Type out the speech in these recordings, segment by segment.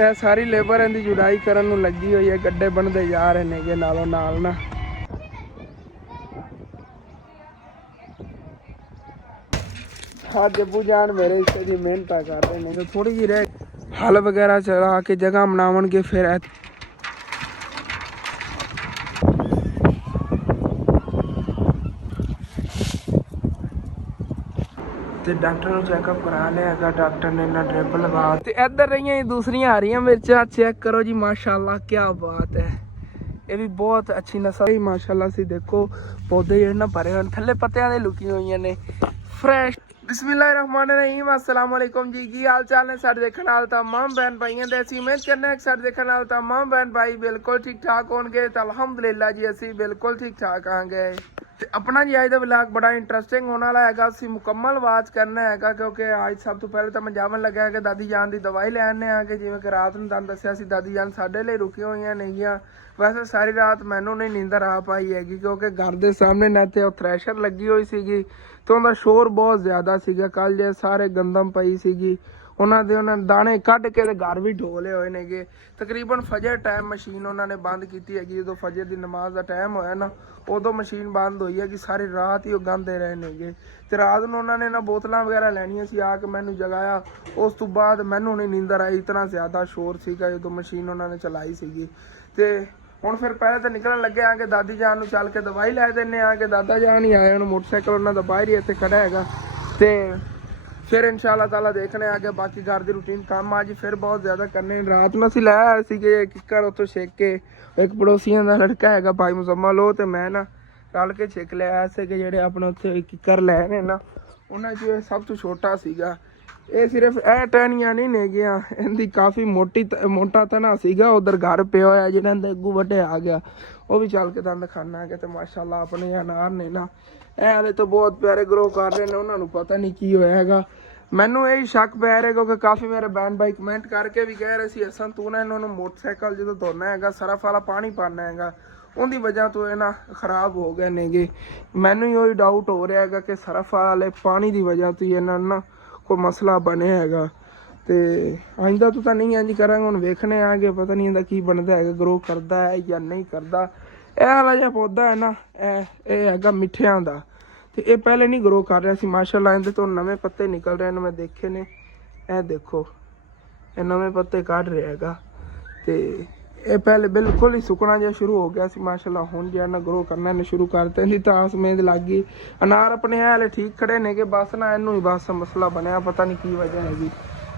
ਇਹ ਸਾਰੀ ਲੇਬਰ ਇਹਦੀ ਜੁੜਾਈ ਕਰਨ ਨੂੰ ਲੱਗੀ ਹੋਈ ਹੈ। ਗੱਡੇ ਬਣਦੇ ਜਾ ਰਹੇ ਨੇਗੇ ਨਾਲੋਂ ਨਾਲ ਨਾ। ਹਾਂ ਜੱਬੂ ਜਾਨ ਮੇਰੇ ਹਿੱਸੇ ਦੀ ਮਿਹਨਤਾਂ ਕਰ ਰਹੇ ਨੇ। ਥੋੜੀ ਜਿਹੀ ਰਹਿ ਹਲ ਵਗੈਰਾ ਚਲਾ ਕੇ ਜਗ੍ਹਾ ਬਣਾਉਣਗੇ ਫਿਰ ਤੇ ਡਾਕਟਰ ਨੂੰ ਚੈੱਕਅਪ ਕਰਾ ਲਿਆ ਹੈਗਾ। ਡਾਕਟਰ ਨੇ ਨਾ ਡ੍ਰਿਪ ਲਗਾ ਤੇ ਇੱਧਰ ਰਹੀਆਂ ਦੂਸਰੀਆਂ ਹਰੀਆਂ ਮਿਰਚਾਂ। ਚੈੱਕ ਕਰੋ ਜੀ ਮਾਸ਼ਾਅੱਲਾ ਕਿਆ ਬਾਤ ਹੈ। ਇਹ ਵੀ ਬਹੁਤ ਅੱਛੀ ਨਸਲ ਮਾਸ਼ਾਅੱਲਾ ਸੀ। ਦੇਖੋ ਪੌਦੇ ਜਿਹੜੇ ਨਾ ਭਰੇ ਹੋਏ ਥੱਲੇ ਪੱਤਿਆਂ ਦੇ ਲੁਕੀਆਂ ਹੋਈਆਂ ਨੇ ਫਰੈਸ਼। ਬਿਸਮਿल्लाहिर्रहमानिर्रहीम अस्सलाम वालेकुम जी। की हाल चाल ने सारे देखने वाले तमाम बहन भाइयों दे असीं उम्मीद करने सारे देखने वाले तमाम बहन भाई बिल्कुल ठीक ठाक होंगे। तो अलहमदुलिल्लाह जी असीं बिल्कुल ठीक ठाक आंगे। ਤੇ ਆਪਣਾ ਜੀ ਅੱਜ ਦਾ ਵਲੌਗ ਬੜਾ ਇੰਟਰਸਟਿੰਗ ਹੋਣ ਵਾਲਾ ਹੈਗਾ। ਅਸੀਂ ਮੁਕੰਮਲ ਵਾਚ ਕਰਨਾ ਹੈਗਾ ਕਿਉਂਕਿ ਅੱਜ ਸਭ ਤੋਂ ਪਹਿਲੇ ਤਾਂ ਮੈਂ ਜਾਵਣ ਲੱਗਾ ਕਿ ਦਾਦੀ ਜਾਨ ਦੀ ਦਵਾਈ ਲੈਣੇ ਆ ਕਿ ਜਿਵੇਂ ਕਿ ਰਾਤ ਨੂੰ ਤੁਹਾਨੂੰ ਦੱਸਿਆ ਸੀ ਦਾਦੀ ਜਾਨ ਸਾਡੇ ਲਈ ਰੁਕੀਆਂ ਹੋਈਆਂ ਨੇਗੀਆਂ। ਵੈਸੇ ਸਾਰੀ ਰਾਤ ਮੈਨੂੰ ਨਹੀਂ ਨੀਂਦਰ ਆ ਪਾਈ ਹੈਗੀ ਕਿਉਂਕਿ ਘਰ ਦੇ ਸਾਹਮਣੇ ਨਾ ਤੇ ਉਹ ਥ੍ਰੈਸ਼ਰ ਲੱਗੀ ਹੋਈ ਸੀਗੀ ਤੇ ਉਹਦਾ ਸ਼ੋਰ ਬਹੁਤ ਜ਼ਿਆਦਾ ਸੀਗਾ। ਕੱਲ ਜੇ ਸਾਰੇ ਗੰਦਮ ਪਈ ਸੀਗੀ ਉਹਨਾਂ ਦਾਣੇ ਕੱਢ ਕੇ ਤੇ ਘਰ ਵੀ ਢੋਲੇ ਹੋਏ ਨੇਗੇ। ਤਕਰੀਬਨ ਫਜਰ ਟਾਈਮ ਮਸ਼ੀਨ ਉਹਨਾਂ ਨੇ ਬੰਦ ਕੀਤੀ ਹੈਗੀ। ਜਦੋਂ ਫਜਰ ਦੀ ਨਮਾਜ਼ ਦਾ ਟਾਈਮ ਹੋਇਆ ਨਾ ਉਦੋਂ ਮਸ਼ੀਨ ਬੰਦ ਹੋਈ ਹੈ ਕਿ ਸਾਰੀ ਰਾਤ ਹੀ ਉਹ ਗਾਉਂਦੇ ਰਹੇ ਨੇਗੇ। ਤੇ ਰਾਤ ਨੂੰ ਉਹਨਾਂ ਨੇ ਨਾ ਬੋਤਲਾਂ ਵਗੈਰਾ ਲੈਣੀਆਂ ਸੀ ਆ ਕੇ ਮੈਨੂੰ ਜਗਾਇਆ। ਉਸ ਤੋਂ ਬਾਅਦ ਮੈਨੂੰ ਨਹੀਂ ਨੀਂਦਰ ਆਈ। ਇਤਨਾ ਜ਼ਿਆਦਾ ਸ਼ੋਰ ਸੀਗਾ ਜਦੋਂ ਮਸ਼ੀਨ ਉਹਨਾਂ ਨੇ ਚਲਾਈ ਸੀਗੀ। ਤੇ ਹੁਣ ਫਿਰ ਪਹਿਲੇ ਤਾਂ ਨਿਕਲਣ ਲੱਗੇ ਆ ਕਿ ਦਾਦੀ ਜਾਨ ਨੂੰ ਚੱਲ ਕੇ ਦਵਾਈ ਲੈ ਦਿੰਦੇ ਆ ਕਿ ਦਾਦਾ ਜਾਨ ਹੀ ਆਏ। ਉਹਨੂੰ ਮੋਟਰਸਾਈਕਲ ਉਹਨਾਂ ਦਾ ਬਾਹਰ ਹੀ ਇੱਥੇ ਖੜਾ ਹੈਗਾ। ਤੇ ਫਿਰ ਇਨਸ਼ਾਅੱਲਾ ਤਾਲਾ ਦੇਖਣੇ ਆ ਕਿ ਬਾਕੀ ਘਰ ਦੀ ਰੂਟੀਨ ਕੰਮ ਅੱਜ ਫਿਰ ਬਹੁਤ ਜ਼ਿਆਦਾ ਕਰਨੇ। ਰਾਤ ਨੂੰ ਅਸੀਂ ਲੈ ਆਏ ਸੀਗੇ ਕਿੱਕਰ ਉੱਥੋਂ ਛੇਕ ਕੇ। ਇੱਕ ਪੜੋਸੀਆਂ ਦਾ ਲੜਕਾ ਹੈਗਾ ਭਾਈ ਮੁਜ਼ੰਮਲ ਉਹ ਤੇ ਮੈਂ ਨਾ ਰਲ ਕੇ ਛੇਕ ਲਿਆ ਸੀਗੇ। ਜਿਹੜੇ ਆਪਣੇ ਉੱਥੇ ਕਿੱਕਰ ਲੈ ਨੇ ਨਾ ਉਹਨਾਂ 'ਚ ਇਹ ਸਭ ਤੋਂ ਛੋਟਾ ਸੀਗਾ। ਇਹ ਸਿਰਫ ਇਹ ਟਹਿਣੀਆਂ ਨਹੀਂ ਨੇਗੀਆਂ ਇਹਦੀ ਕਾਫੀ ਮੋਟਾ ਤਨਾ ਸੀਗਾ। ਉਧਰ ਘਰ ਪਿਆ ਹੋਇਆ ਜਿਹਨਾਂ ਦੇ ਅੱਗੂ ਵੱਡੇ ਆ ਗਿਆ ਉਹ ਵੀ ਚੱਲ ਕੇ ਤੁਹਾਨੂੰ ਦਿਖਾਣਾ ਹੈਗਾ। ਤੇ ਮਾਸ਼ਾਅੱਲਾ ਆਪਣੇ ਅਨਾਰ ਨੇ ਨਾ ਇਹ ਹਾਲੇ ਤਾਂ ਬਹੁਤ ਪਿਆਰੇ ਗਰੋ ਕਰ ਰਹੇ ਨੇ। ਉਹਨਾਂ ਨੂੰ ਪਤਾ ਨਹੀਂ ਕੀ ਹੋਇਆ ਹੈਗਾ। ਮੈਨੂੰ ਇਹ ਸ਼ੱਕ ਪੈ ਰਿਹਾ ਕਿਉਂਕਿ ਕਾਫੀ ਮੇਰੇ ਬਹਿਨ ਭਾਈ ਕਮੈਂਟ ਕਰਕੇ ਵੀ ਕਹਿ ਰਹੇ ਸੀ ਹਸਨ ਤੂੰ ਨਾ ਇਹਨਾਂ ਨੂੰ ਮੋਟਰਸਾਈਕਲ ਜਦੋਂ ਧੋਣਾ ਹੈਗਾ ਸਰਫ ਵਾਲਾ ਪਾਣੀ ਪਾਉਣਾ ਹੈਗਾ ਉਹਦੀ ਵਜ੍ਹਾ ਤੋਂ ਇਹ ਨਾ ਖਰਾਬ ਹੋ ਗਏ ਨੇਗੇ। ਮੈਨੂੰ ਹੀ ਉਹੀ ਡਾਊਟ ਹੋ ਰਿਹਾ ਹੈਗਾ ਕਿ ਸਰਫ ਵਾਲੇ ਪਾਣੀ ਦੀ ਵਜ੍ਹਾ ਤੋਂ ਹੀ ਇਹਨਾਂ ਨੂੰ ਨਾ ਕੋਈ ਮਸਲਾ ਬਣਿਆ ਹੈਗਾ। ਤੇ ਆਇੰਦਾ ਤੋਂ ਤਾਂ ਨਹੀਂ ਇੰਝ ਕਰਾਂਗੇ। ਹੁਣ ਵੇਖਣੇ ਆਗੇ ਪਤਾ ਨਹੀਂ ਇਹਦਾ ਕੀ ਬਣਦਾ ਹੈਗਾ ਗਰੋ ਕਰਦਾ ਹੈ ਜਾਂ ਨਹੀਂ ਕਰਦਾ। ਇਹ ਵਾਲਾ ਜਿਹਾ ਪੌਦਾ ਹੈ ਨਾ ਇਹ ਹੈਗਾ ਮਿੱਠਿਆਂ ਦਾ ਤੇ ਇਹ ਪਹਿਲੇ ਨਹੀਂ ਗਰੋ ਕਰ ਰਿਹਾ ਸੀ। ਮਾਸ਼ਾਅੱਲਾ ਇਹਦੇ ਤੋਂ ਨਵੇਂ ਪੱਤੇ ਨਿਕਲ ਰਹੇ ਨੇ ਮੈਂ ਦੇਖੇ ਨੇ। ਇਹ ਦੇਖੋ ਇਹ ਨਵੇਂ ਪੱਤੇ ਕੱਢ ਰਿਹਾ ਹੈਗਾ। ਤੇ ਇਹ ਪਹਿਲੇ ਬਿਲਕੁਲ ਹੀ ਸੁੱਕਣਾ ਜਿਹਾ ਸ਼ੁਰੂ ਹੋ ਗਿਆ ਸੀ। ਮਾਸ਼ਾਅੱਲਾ ਹੁਣ ਜਿਹੜਾ ਨਾ ਗਰੋ ਕਰਨਾ ਇਹਨੇ ਸ਼ੁਰੂ ਕਰਤਾ। ਇਹਦੀ ਤਾਂ ਉਮੀਦ ਲੱਗ ਗਈ। ਅਨਾਰ ਆਪਣੇ ਹਾਲੇ ਠੀਕ ਖੜੇ ਨੇਗੇ ਬਸ ਨਾ ਇਹਨੂੰ ਹੀ ਬਸ ਮਸਲਾ ਬਣਿਆ ਪਤਾ ਨਹੀਂ ਕੀ ਵਜ੍ਹਾ ਹੈਗੀ।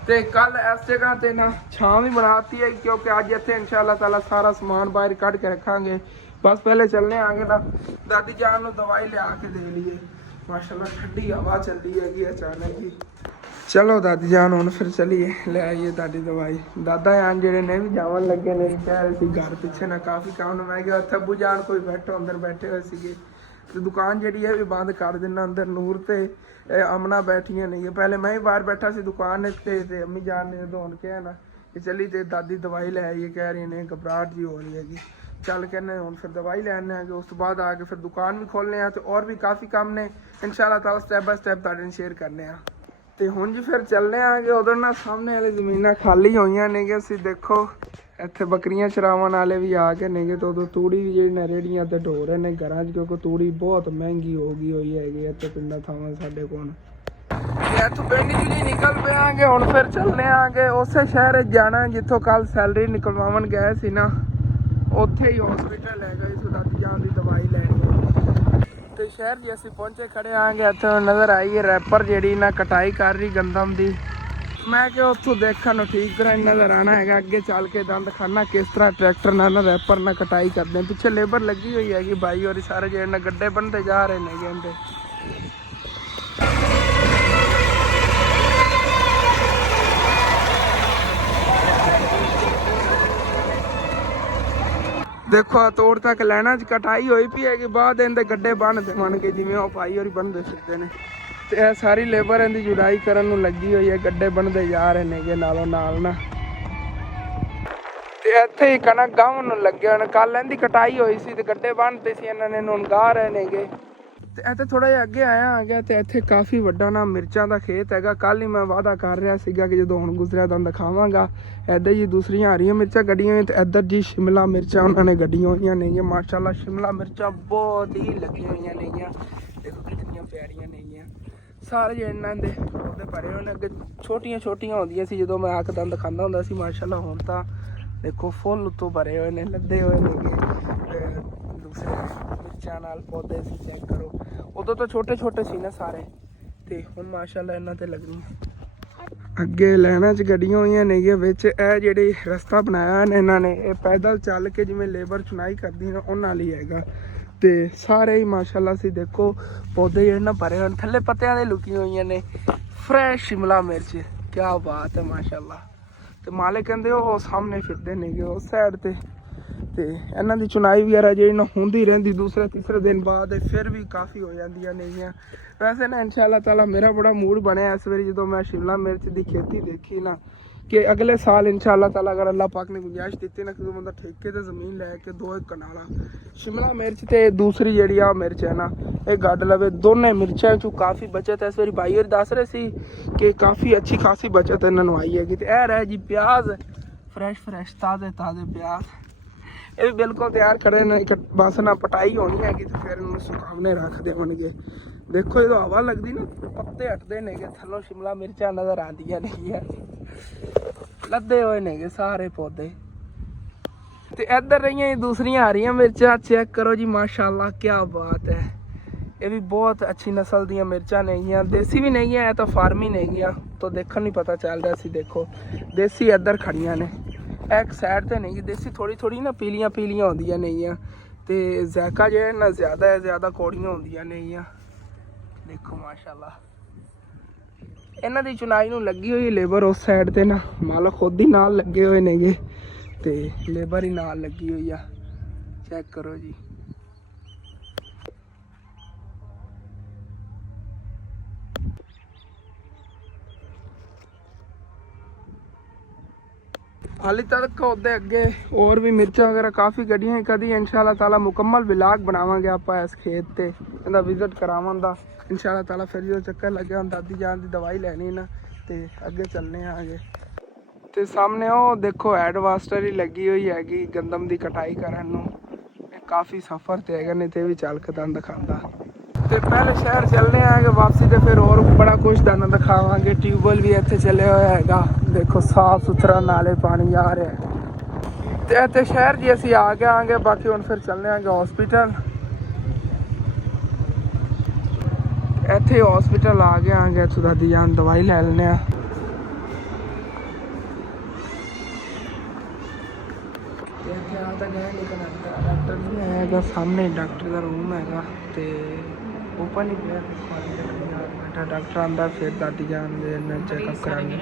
ਤੇ ਕੱਲ ਇਸ ਜਗ੍ਹਾ ਤੇ ਨਾ ਛਾਂ ਵੀ ਬਣਾਤੀ ਹੈ ਕਿਉਂਕਿ ਅੱਜ ਇੱਥੇ ਇਨਸ਼ਾਅੱਲਾ ਤਾਲਾ ਸਾਰਾ ਸਮਾਨ ਬਾਹਰ ਕੱਢ ਕੇ ਰੱਖਾਂਗੇ। ਬਸ ਪਹਿਲੇ ਚੱਲਣੇ ਆਗੇ ਨਾ ਦਾਦੀ ਜਾਨ ਨੂੰ ਦਵਾਈ ਲਿਆ ਕੇ ਦੇ ਲਈਏ। ਮਾਸ਼ਾਅੱਲਾ ਠੰਡੀ ਹਵਾ ਚੱਲਦੀ ਹੈਗੀ ਅਚਾਨਕ ਹੀ। ਚਲੋ ਦਾਦੀ ਜਾਨ ਹੁਣ ਫਿਰ ਚਲੀਏ ਲੈ ਆਈਏ ਤੁਹਾਡੀ ਦਵਾਈ। ਦਾਦਾ ਜਾਨ ਜਿਹੜੇ ਨੇ ਵੀ ਜਾਵਣ ਲੱਗੇ ਨੇ ਕਹਿ ਰਹੇ ਸੀ ਘਰ ਪਿੱਛੇ ਨਾ ਕਾਫੀ ਕੰਮ ਨੂੰ ਮੈਂ ਕਿਹਾ ਉੱਥੇ ਅੱਬੂ ਜਾਨ ਕੋਈ ਬੈਠੋ ਅੰਦਰ ਬੈਠੇ ਹੋਏ ਸੀਗੇ। ਤੇ ਦੁਕਾਨ ਜਿਹੜੀ ਹੈ ਵੀ ਬੰਦ ਕਰ ਦੇਣਾ। ਅੰਦਰ ਨੂਰ ਤੇ ਅਮਨਾ ਬੈਠੀਆਂ ਨਹੀਂ। ਪਹਿਲੇ ਮੈਂ ਹੀ ਬਾਹਰ ਬੈਠਾ ਸੀ ਦੁਕਾਨ ਤੇ ਅੰਮੀ ਜਾਨ ਨੇ ਧੋਣ ਕਿਹਾ ਨਾ ਕਿ ਚੱਲੀ ਤੇ ਦਾਦੀ ਦਵਾਈ ਲੈ ਆਈਏ ਕਹਿ ਰਹੀ ਨੇ ਘਬਰਾਹਟ ਜੀ ਹੋ ਰਹੀ ਹੈਗੀ। ਚੱਲ ਕਹਿੰਦੇ ਹੁਣ ਫਿਰ ਦਵਾਈ ਲੈਣੇ ਆਗੇ। ਉਸ ਤੋਂ ਬਾਅਦ ਆ ਕੇ ਫਿਰ ਦੁਕਾਨ ਵੀ ਖੋਲ੍ਹਣੇ ਆ ਤੇ ਔਰ ਵੀ ਕਾਫੀ ਕੰਮ ਨੇ ਇਨਸ਼ਾਅੱਲਾ ਤਾਲਾ ਸਟੈਪ ਬਾਏ ਸਟੈਪ ਤੁਹਾਡੇ ਨਾਲ ਸ਼ੇਅਰ ਕਰਨੇ ਆ। ਤੇ ਹੁਣ ਜੀ ਫਿਰ ਚੱਲਣੇ ਆਗੇ ਉਧਰ ਨਾ ਸਾਹਮਣੇ ਵਾਲੀ ਜ਼ਮੀਨਾਂ ਖਾਲੀ ਹੋਈਆਂ ਨੇਗੇ। ਅਸੀਂ ਦੇਖੋ ਇੱਥੇ ਬੱਕਰੀਆਂ ਚਰਾਵਣ ਵਾਲੇ ਵੀ ਆ ਗਏ ਨੇਗੇ। ਤੇ ਉਦੋਂ ਤੂੜੀ ਵੀ ਜਿਹੜੀ ਨਾ ਰੇੜੀਆਂ ਤੇ ਢੋ ਰਹੇ ਨੇ ਘਰਾਂ 'ਚ ਕਿਉਂਕਿ ਤੂੜੀ ਬਹੁਤ ਮਹਿੰਗੀ ਹੋ ਗਈ ਹੋਈ ਹੈਗੀ ਇੱਥੇ ਪਿੰਡਾਂ ਥਾਵਾਂ ਸਾਡੇ ਕੋਲ। ਇੱਥੋਂ ਪਿੰਡ 'ਚ ਜੀ ਨਿਕਲ ਪਿਆਂਗੇ ਹੁਣ ਫਿਰ ਚੱਲਣੇ ਆਗੇ ਉਸੇ ਸ਼ਹਿਰ 'ਚ ਜਾਣਾ ਜਿੱਥੋਂ ਕੱਲ ਸੈਲਰੀ ਨਿਕਲਵਾਉਣ ਗਏ ਸੀ ਨਾ ਉੱਥੇ ਹੀ ਹਸਪੀਟਲ ਹੈਗਾ ਜਿੱਥੋਂ ਦਾਦੀ ਜਾਨ ਦੀ ਦਵਾਈ ਲੈਣੀ। ਤੇ ਸ਼ਹਿਰ ਜੀ ਅਸੀਂ ਪਹੁੰਚੇ ਖੜੇ ਆਂਗੇ। ਇੱਥੇ ਨਜ਼ਰ ਆਈ ਹੈ ਰੈਪਰ ਜਿਹੜੀ ਨਾ ਕਟਾਈ ਕਰ ਰਹੀ ਗੰਦਮ ਦੀ। ਮੈਂ ਕਿਹਾ ਉੱਥੋਂ ਦੇਖਣ ਨੂੰ ਠੀਕ ਤਰ੍ਹਾਂ ਨਜ਼ਰ ਆਉਣਾ ਹੈਗਾ। ਅੱਗੇ ਚੱਲ ਕੇ ਦੰਦ ਖਾਨਾ ਕਿਸ ਤਰ੍ਹਾਂ ਟਰੈਕਟਰ ਨਾਲ ਰੈਪਰ ਨਾਲ ਕਟਾਈ ਕਰਦੇ। ਪਿੱਛੇ ਲੇਬਰ ਲੱਗੀ ਹੋਈ ਹੈਗੀ ਬਾਈ ਔਰ ਸਾਰੇ ਜਿਹੜੇ ਨਾਲ ਗੱਡੇ ਬਣਦੇ ਜਾ ਰਹੇ ਨੇ ਕਹਿੰਦੇ। ਦੇਖੋ ਤੋੜ ਤੱਕ ਲੈਣਾ 'ਚ ਕਟਾਈ ਹੋਈ ਪਈ ਹੈਗੀ। ਬਾਅਦ ਇਹਦੇ ਗੱਡੇ ਬਣਦੇ ਬਣ ਕੇ ਜਿਵੇਂ ਉਹ ਭਾਈ ਹੋਰੀ ਬਣਦੇ ਫਿਰਦੇ ਨੇ। ਤੇ ਇਹ ਸਾਰੀ ਲੇਬਰ ਇਹਦੀ ਜੁੜਾਈ ਕਰਨ ਨੂੰ ਲੱਗੀ ਹੋਈ ਹੈ। ਗੱਡੇ ਬਣਦੇ ਜਾ ਰਹੇ ਨੇਗੇ ਨਾਲੋਂ ਨਾਲ ਨਾ। ਤੇ ਇੱਥੇ ਹੀ ਕਣਕ ਗਾਹਣ ਨੂੰ ਲੱਗੇ ਹੋਣ। ਕੱਲ ਇਹਦੀ ਕਟਾਈ ਹੋਈ ਸੀ ਤੇ ਗੱਡੇ ਬਣਦੇ ਸੀ ਇਹਨਾਂ ਨੇ ਹੁਣ ਗਾਹ ਰਹੇ ਨੇਗੇ। ਤੇ ਇੱਥੇ ਥੋੜਾ ਜਿਹਾ ਅੱਗੇ ਆ ਗਿਆ ਤੇ ਇੱਥੇ ਕਾਫੀ ਵੱਡਾ ਨਾ ਮਿਰਚਾਂ ਦਾ ਖੇਤ ਹੈਗਾ। ਕੱਲ ਹੀ ਮੈਂ ਵਾਅਦਾ ਕਰ ਰਿਹਾ ਸੀਗਾ ਕਿ ਜਦੋਂ ਹੁਣ ਗੁਜ਼ਰਿਆ ਤੁਹਾਨੂੰ ਦਿਖਾਵਾਂਗਾ। ਇੱਧਰ ਜੀ ਦੂਸਰੀਆਂ ਹਰੀਆਂ ਮਿਰਚਾਂ ਗੱਡੀਆਂ ਹੋਈਆਂ ਤੇ ਇੱਧਰ ਜੀ ਸ਼ਿਮਲਾ ਮਿਰਚਾਂ ਉਹਨਾਂ ਨੇ ਗੱਡੀਆਂ ਹੋਈਆਂ ਨੇਗੀਆਂ। ਮਾਸ਼ਾਅੱਲਾ ਸ਼ਿਮਲਾ ਮਿਰਚਾਂ ਬਹੁਤ ਹੀ ਲੱਗੀਆਂ ਹੋਈਆਂ ਨੇਗੀਆਂ। ਦੇਖੋ ਕਿੰਨੀਆਂ ਪਿਆਰੀਆਂ ਨੇਗੀਆਂ। ਸਾਰੇ ਇਹਨਾਂ ਦੇ ਉਹਦੇ ਭਰੇ ਹੋਏ ਨੇ। ਅੱਗੇ ਛੋਟੀਆਂ ਛੋਟੀਆਂ ਹੁੰਦੀਆਂ ਸੀ ਜਦੋਂ ਮੈਂ ਆ ਕੇ ਤੁਹਾਨੂੰ ਦਿਖਾਉਂਦਾ ਹੁੰਦਾ ਸੀ। ਮਾਸ਼ਾਅੱਲਾ ਹੁਣ ਤਾਂ ਦੇਖੋ ਫੁੱਲ ਉੱਤੋਂ ਭਰੇ ਹੋਏ ਨੇ, ਲੱਦੇ ਹੋਏ ਨੇਗੇ ਦੂਸਰੇ ਮਿਰਚਾਂ ਨਾਲ ਪੌਦੇ ਸੀ। ਚੈੱਕ ਕਰੋ, ਉਦੋਂ ਤਾਂ ਛੋਟੇ ਛੋਟੇ ਸੀ ਨਾ ਸਾਰੇ, ਤੇ ਹੁਣ ਮਾਸ਼ਾਅੱਲਾ ਇਹਨਾਂ ਤੇ ਲੱਗਣੀਆਂ। ਅੱਗੇ ਲਾਈਨਾਂ 'ਚ ਗੱਡੀਆਂ ਹੋਈਆਂ ਨੇਗੀਆਂ। ਵਿੱਚ ਇਹ ਜਿਹੜੇ ਰਸਤਾ ਬਣਾਇਆ ਨੇ ਇਹਨਾਂ ਨੇ, ਇਹ ਪੈਦਲ ਚੱਲ ਕੇ ਜਿਵੇਂ ਲੇਬਰ ਚੁਣਾਈ ਕਰਦੀ ਨੇ ਉਹਨਾਂ ਲਈ ਹੈਗਾ। ਤੇ ਸਾਰੇ ਹੀ ਮਾਸ਼ਾਅੱਲਾ ਸੀ ਦੇਖੋ ਪੌਦੇ ਜਿਹੜੇ ਨਾ ਭਰੇ ਹੋਏ, ਥੱਲੇ ਪੱਤਿਆਂ ਦੇ ਲੁਕੀਆਂ ਹੋਈਆਂ ਨੇ। ਫਰੈਸ਼ ਸ਼ਿਮਲਾ ਮਿਰਚ, ਕਿਆ ਬਾਤ ਹੈ ਮਾਸ਼ਾਅੱਲਾ। ਤੇ ਮਾਲੇ ਕਹਿੰਦੇ ਉਹ ਸਾਹਮਣੇ ਫਿਰਦੇ ਨੇਗੇ ਉਸ ਸਾਈਡ ਤੇ ਇਹਨਾਂ ਦੀ ਚੁਣਾਈ ਵਗੈਰਾ ਜਿਹੜੀ ਨਾ ਹੁੰਦੀ ਰਹਿੰਦੀ ਦੂਸਰੇ ਤੀਸਰੇ ਦਿਨ ਬਾਅਦ, ਫਿਰ ਵੀ ਕਾਫੀ ਹੋ ਜਾਂਦੀਆਂ ਨੇਗੀਆਂ। ਵੈਸੇ ਨਾ ਇਨਸ਼ਾਅੱਲਾ ਤਾਲਾ ਮੇਰਾ ਬੜਾ ਮੂਡ ਬਣਿਆ ਇਸ ਵਾਰੀ ਜਦੋਂ ਮੈਂ ਸ਼ਿਮਲਾ ਮਿਰਚ ਦੀ ਖੇਤੀ ਦੇਖੀ ਨਾ, ਕਿ ਅਗਲੇ ਸਾਲ ਇਨਸ਼ਾਅੱਲਾ ਤਾਲਾ ਅਗਰ ਅੱਲਾਹ ਪਾਕ ਨੇ ਗੁੰਜਾਇਸ਼ ਦਿੱਤੀ ਨਾ, ਕਿ ਬੰਦਾ ਠੇਕੇ ਤੇ ਜ਼ਮੀਨ ਲੈ ਕੇ 2 ਏਕੜ ਕਨਾਲਾ ਸ਼ਿਮਲਾ ਮਿਰਚ ਤੇ ਦੂਸਰੀ ਜਿਹੜੀ ਆ ਮਿਰਚ ਹੈ ਨਾ ਇਹ ਗੱਡ ਲਵੇ। ਦੋਨੇ ਮਿਰਚਾਂ 'ਚੋਂ ਕਾਫੀ ਬਚਤ ਹੈ ਇਸ ਵਾਰੀ। ਭਾਈ ਹੋਰ ਦੱਸ ਰਹੇ ਸੀ ਕਿ ਕਾਫੀ ਅੱਛੀ ਖਾਸੀ ਬਚਤ ਇਹਨਾਂ ਨੂੰ ਆਈ ਹੈਗੀ। ਤੇ ਇਹ ਰਹਿ ਜੀ ਪਿਆਜ਼, ਫਰੈਸ਼ ਤਾਜ਼ੇ ਪਿਆਜ਼, ਇਹ ਵੀ ਬਿਲਕੁਲ ਤਿਆਰ ਖੜੇ ਨੇ। ਬਸ ਨਾ ਪਟਾਈ ਹੋਣੀ ਹੈਗੀ ਤੇ ਫਿਰ ਇਹਨੂੰ ਸੁਕਾਉਣੇ ਰੱਖਦੇ ਹੋਣਗੇ। ਦੇਖੋ ਜਦੋਂ ਹਵਾ ਲੱਗਦੀ ਨਾ ਪੱਤੇ ਹਟਦੇ ਨੇਗੇ ਥੱਲੋਂ, ਸ਼ਿਮਲਾ ਮਿਰਚਾਂ ਨਜ਼ਰ ਆਉਂਦੀਆਂ ਨੇਗੀਆਂ, ਲੱਦੇ ਹੋਏ ਨੇਗੇ ਸਾਰੇ ਪੌਦੇ। ਤੇ ਇੱਧਰ ਰਹੀਆਂ ਦੂਸਰੀਆਂ ਹਰੀਆਂ ਮਿਰਚਾਂ, ਚੈੱਕ ਕਰੋ ਜੀ ਮਾਸ਼ਾਅੱਲਾ ਕਿਆ ਬਾਤ ਹੈ। ਇਹ ਵੀ ਬਹੁਤ ਅੱਛੀ ਨਸਲ ਦੀਆਂ ਮਿਰਚਾਂ ਨੇਗੀਆਂ, ਦੇਸੀ ਵੀ ਨੇਗੀਆਂ, ਇਹ ਤਾਂ ਫਾਰਮੀ ਨੇਗੀਆਂ ਤਾਂ ਦੇਖਣ ਨਹੀਂ ਪਤਾ ਚੱਲ ਰਿਹਾ ਸੀ। ਦੇਖੋ ਦੇਸੀ ਇੱਧਰ ਖੜੀਆਂ ਨੇ, ਇੱਕ ਸਾਈਡ ਤੇ ਨਹੀਂ। ਦੇਸੀ ਥੋੜੀ ਨਾ ਪੀਲੀਆਂ ਹੁੰਦੀਆਂ ਨੇਗੀਆਂ ਤੇ ਜ਼ਾਇਕਾ ਜਿਹੜਾ ਨਾ ਜ਼ਿਆਦਾ ਕੌੜੀਆਂ ਹੁੰਦੀਆਂ ਨੇਗੀਆਂ। ਦੇਖੋ ਮਾਸ਼ਾਅੱਲਾ ਇਹਨਾਂ ਦੀ ਚੁਣਾਈ ਨੂੰ ਲੱਗੀ ਹੋਈ ਲੇਬਰ ਉਸ ਸਾਈਡ ਤੇ ਨਾ, ਮਾਲਕ ਖੁਦ ਹੀ ਨਾਲ ਲੱਗੇ ਹੋਏ ਨੇਗੇ ਤੇ ਲੇਬਰ ਹੀ ਨਾਲ ਲੱਗੀ ਹੋਈ ਆ। ਚੈੱਕ ਕਰੋ ਜੀ। ਹਾਲੇ ਤੱਕ ਉਹਦੇ ਅੱਗੇ ਹੋਰ ਵੀ ਮਿਰਚਾਂ ਵਗੈਰਾ ਕਾਫੀ ਗੱਡੀਆਂ। ਕਦੀ ਇਨਸ਼ਾਅੱਲਾ ਤਾਲਾ ਮੁਕੰਮਲ ਵਿਲਾਗ ਬਣਾਵਾਂਗੇ ਆਪਾਂ ਇਸ ਖੇਤ ਤੇ, ਇਹਦਾ ਵਿਜ਼ਿਟ ਕਰਾਵਾਂ ਦਾ ਇਨਸ਼ਾਅੱਲਾ ਤਾਲਾ। ਫਿਰ ਜਦੋਂ ਚੱਕਰ ਲੱਗਿਆ ਹੁਣ ਦਾਦੀ ਜਾਨ ਦੀ ਦਵਾਈ ਲੈਣੀ ਨਾ ਤੇ ਅੱਗੇ ਚੱਲਣੇ ਆਗੇ। ਤੇ ਸਾਹਮਣੇ ਉਹ ਦੇਖੋ ਹੈਡਵਾਸਟਰ ਹੀ ਲੱਗੀ ਹੋਈ ਹੈਗੀ ਗੰਦਮ ਦੀ ਕਟਾਈ ਕਰਨ ਨੂੰ। ਇਹ ਕਾਫੀ ਸਫ਼ਰ ਤੇ ਹੈਗਾ, ਨਹੀਂ ਤੇ ਵੀ ਚੱਲ ਕੇ ਤੁਹਾਨੂੰ ਦਿਖਾਉਂਦਾ। ਤੇ ਪਹਿਲੇ ਸ਼ਹਿਰ ਚੱਲਣੇ ਆਗੇ ਵਾਪਸੀ ਤੇ ਫਿਰ ਹੋਰ ਬੜਾ ਕੁਛ ਤੁਹਾਨੂੰ ਦਿਖਾਵਾਂਗੇ। ਟਿਊਬਵੈਲ ਵੀ ਇੱਥੇ ਚੱਲਿਆ ਹੋਇਆ ਹੈਗਾ, ਦੇਖੋ ਸਾਫ ਸੁਥਰਾ ਨਾਲੇ ਪਾਣੀ ਆ ਰਿਹਾ। ਤੇ ਇੱਥੇ ਸ਼ਹਿਰ ਜੀ ਅਸੀਂ ਆ ਕੇ ਆਂਗੇ। ਬਾਕੀ ਹੁਣ ਫਿਰ ਚੱਲਣੇ ਆਗੇ ਹੌਸਪੀਟਲ। ਇੱਥੇ ਹੌਸਪੀਟਲ ਆ ਗਏ ਆਂਗੇ, ਇੱਥੋਂ ਦਾਦੀ ਜਾਨ ਦਵਾਈ ਲੈ ਲੈਣੇ ਆ। ਇੱਥੇ ਆ ਤਾਂ ਗਏ ਲੇਕਿਨ ਡਾਕਟਰ ਨਹੀਂ ਆਏਗਾ। ਸਾਹਮਣੇ ਡਾਕਟਰ ਦਾ ਰੂਮ ਹੈਗਾ ਤੇ ਓਪਨ ਹੀ ਪਿਆ। ਬੈਠਾ ਡਾਕਟਰ ਆਂਦਾ ਫਿਰ ਦਾਦੀ ਜਾਨ ਦੇ ਚੈੱਕਅਪ ਕਰਾਂਗੇ।